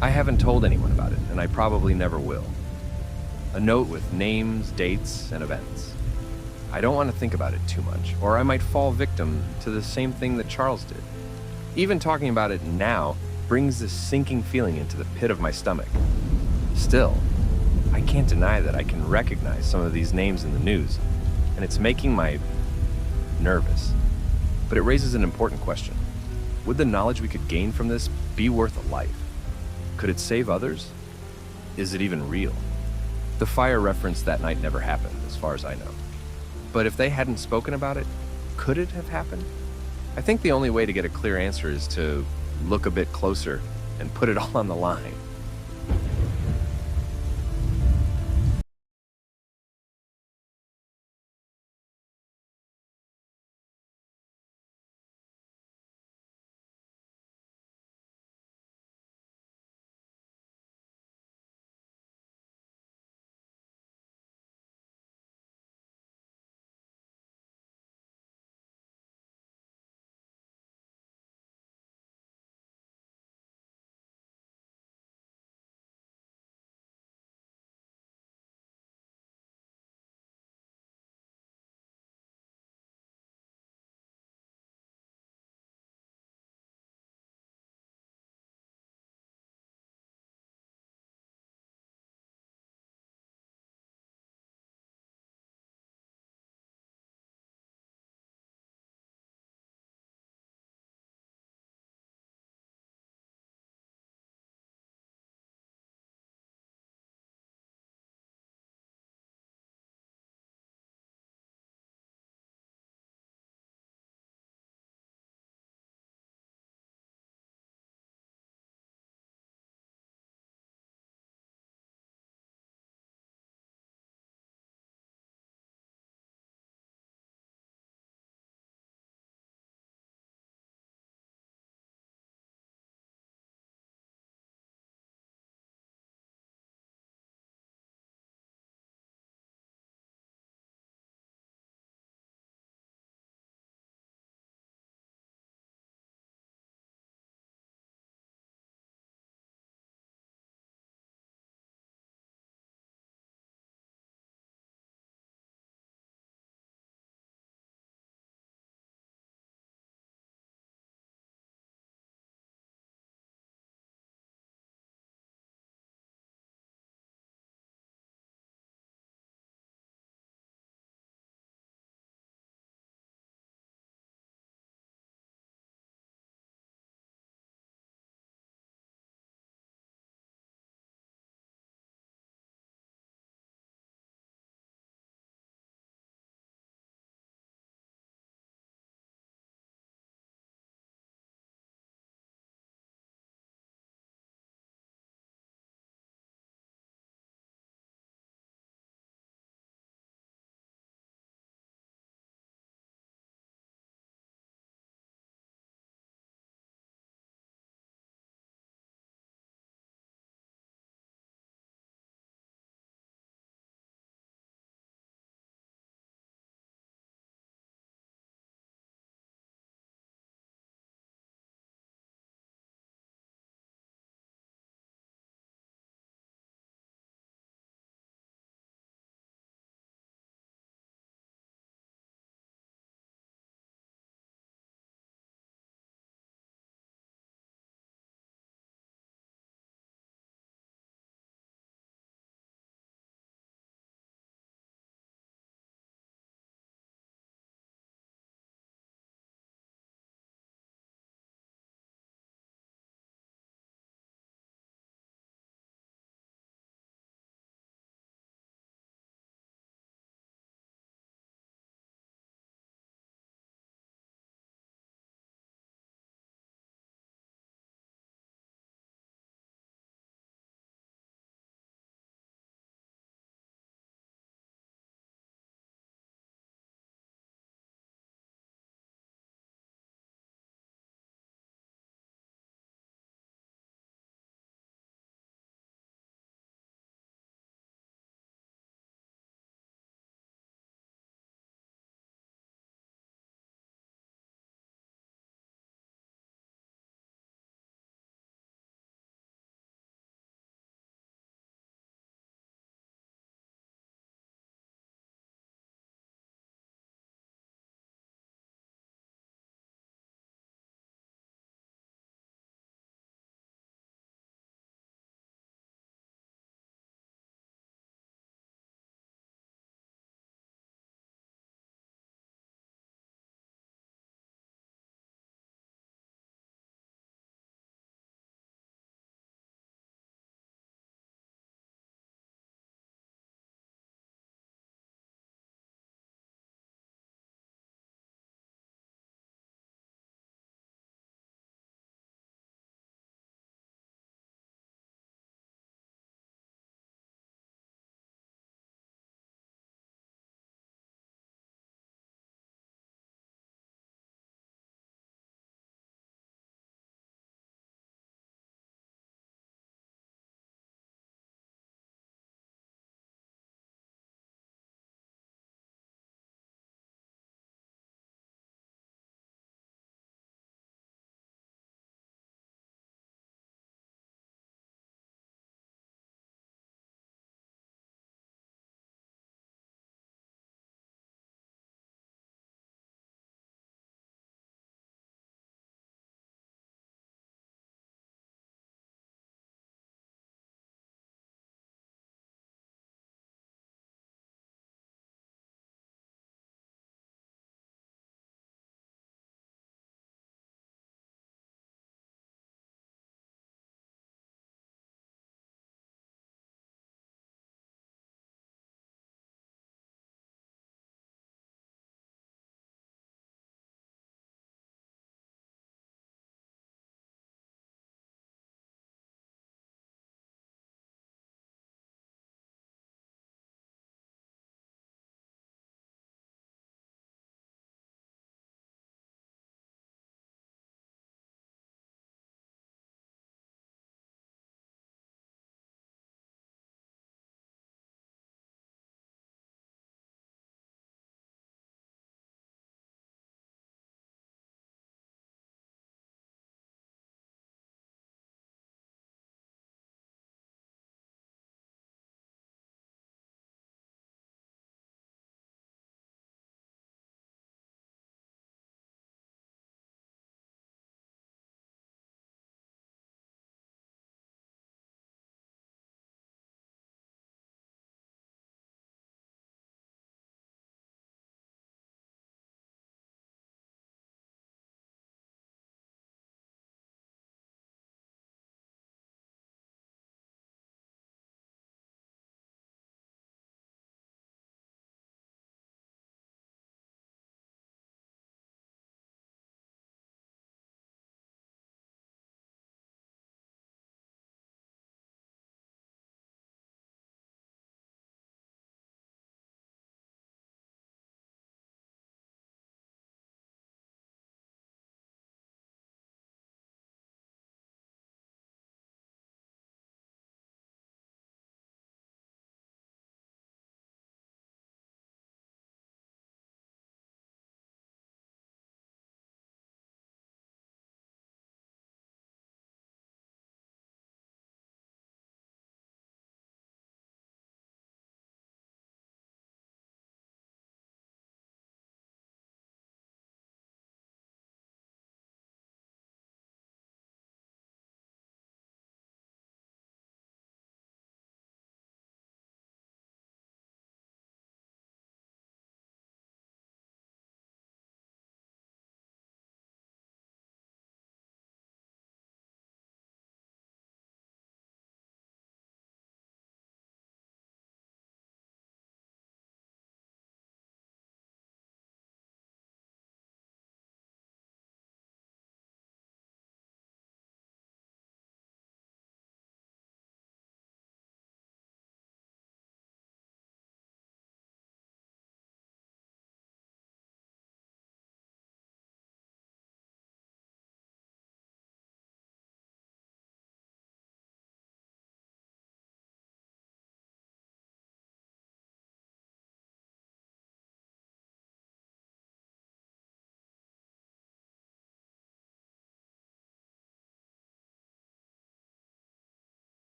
I haven't told anyone about it, and I probably never will. A note with names, dates, and events. I don't want to think about it too much, or I might fall victim to the same thing that Charles did. Even talking about it now brings this sinking feeling into the pit of my stomach. Still, I can't deny that I can recognize some of these names in the news, and it's making my nervous. But it raises an important question. Would the knowledge we could gain from this be worth a life? Could it save others? Is it even real? The fire reference that night never happened, as far as I know. But if they hadn't spoken about it, could it have happened? I think the only way to get a clear answer is to look a bit closer and put it all on the line.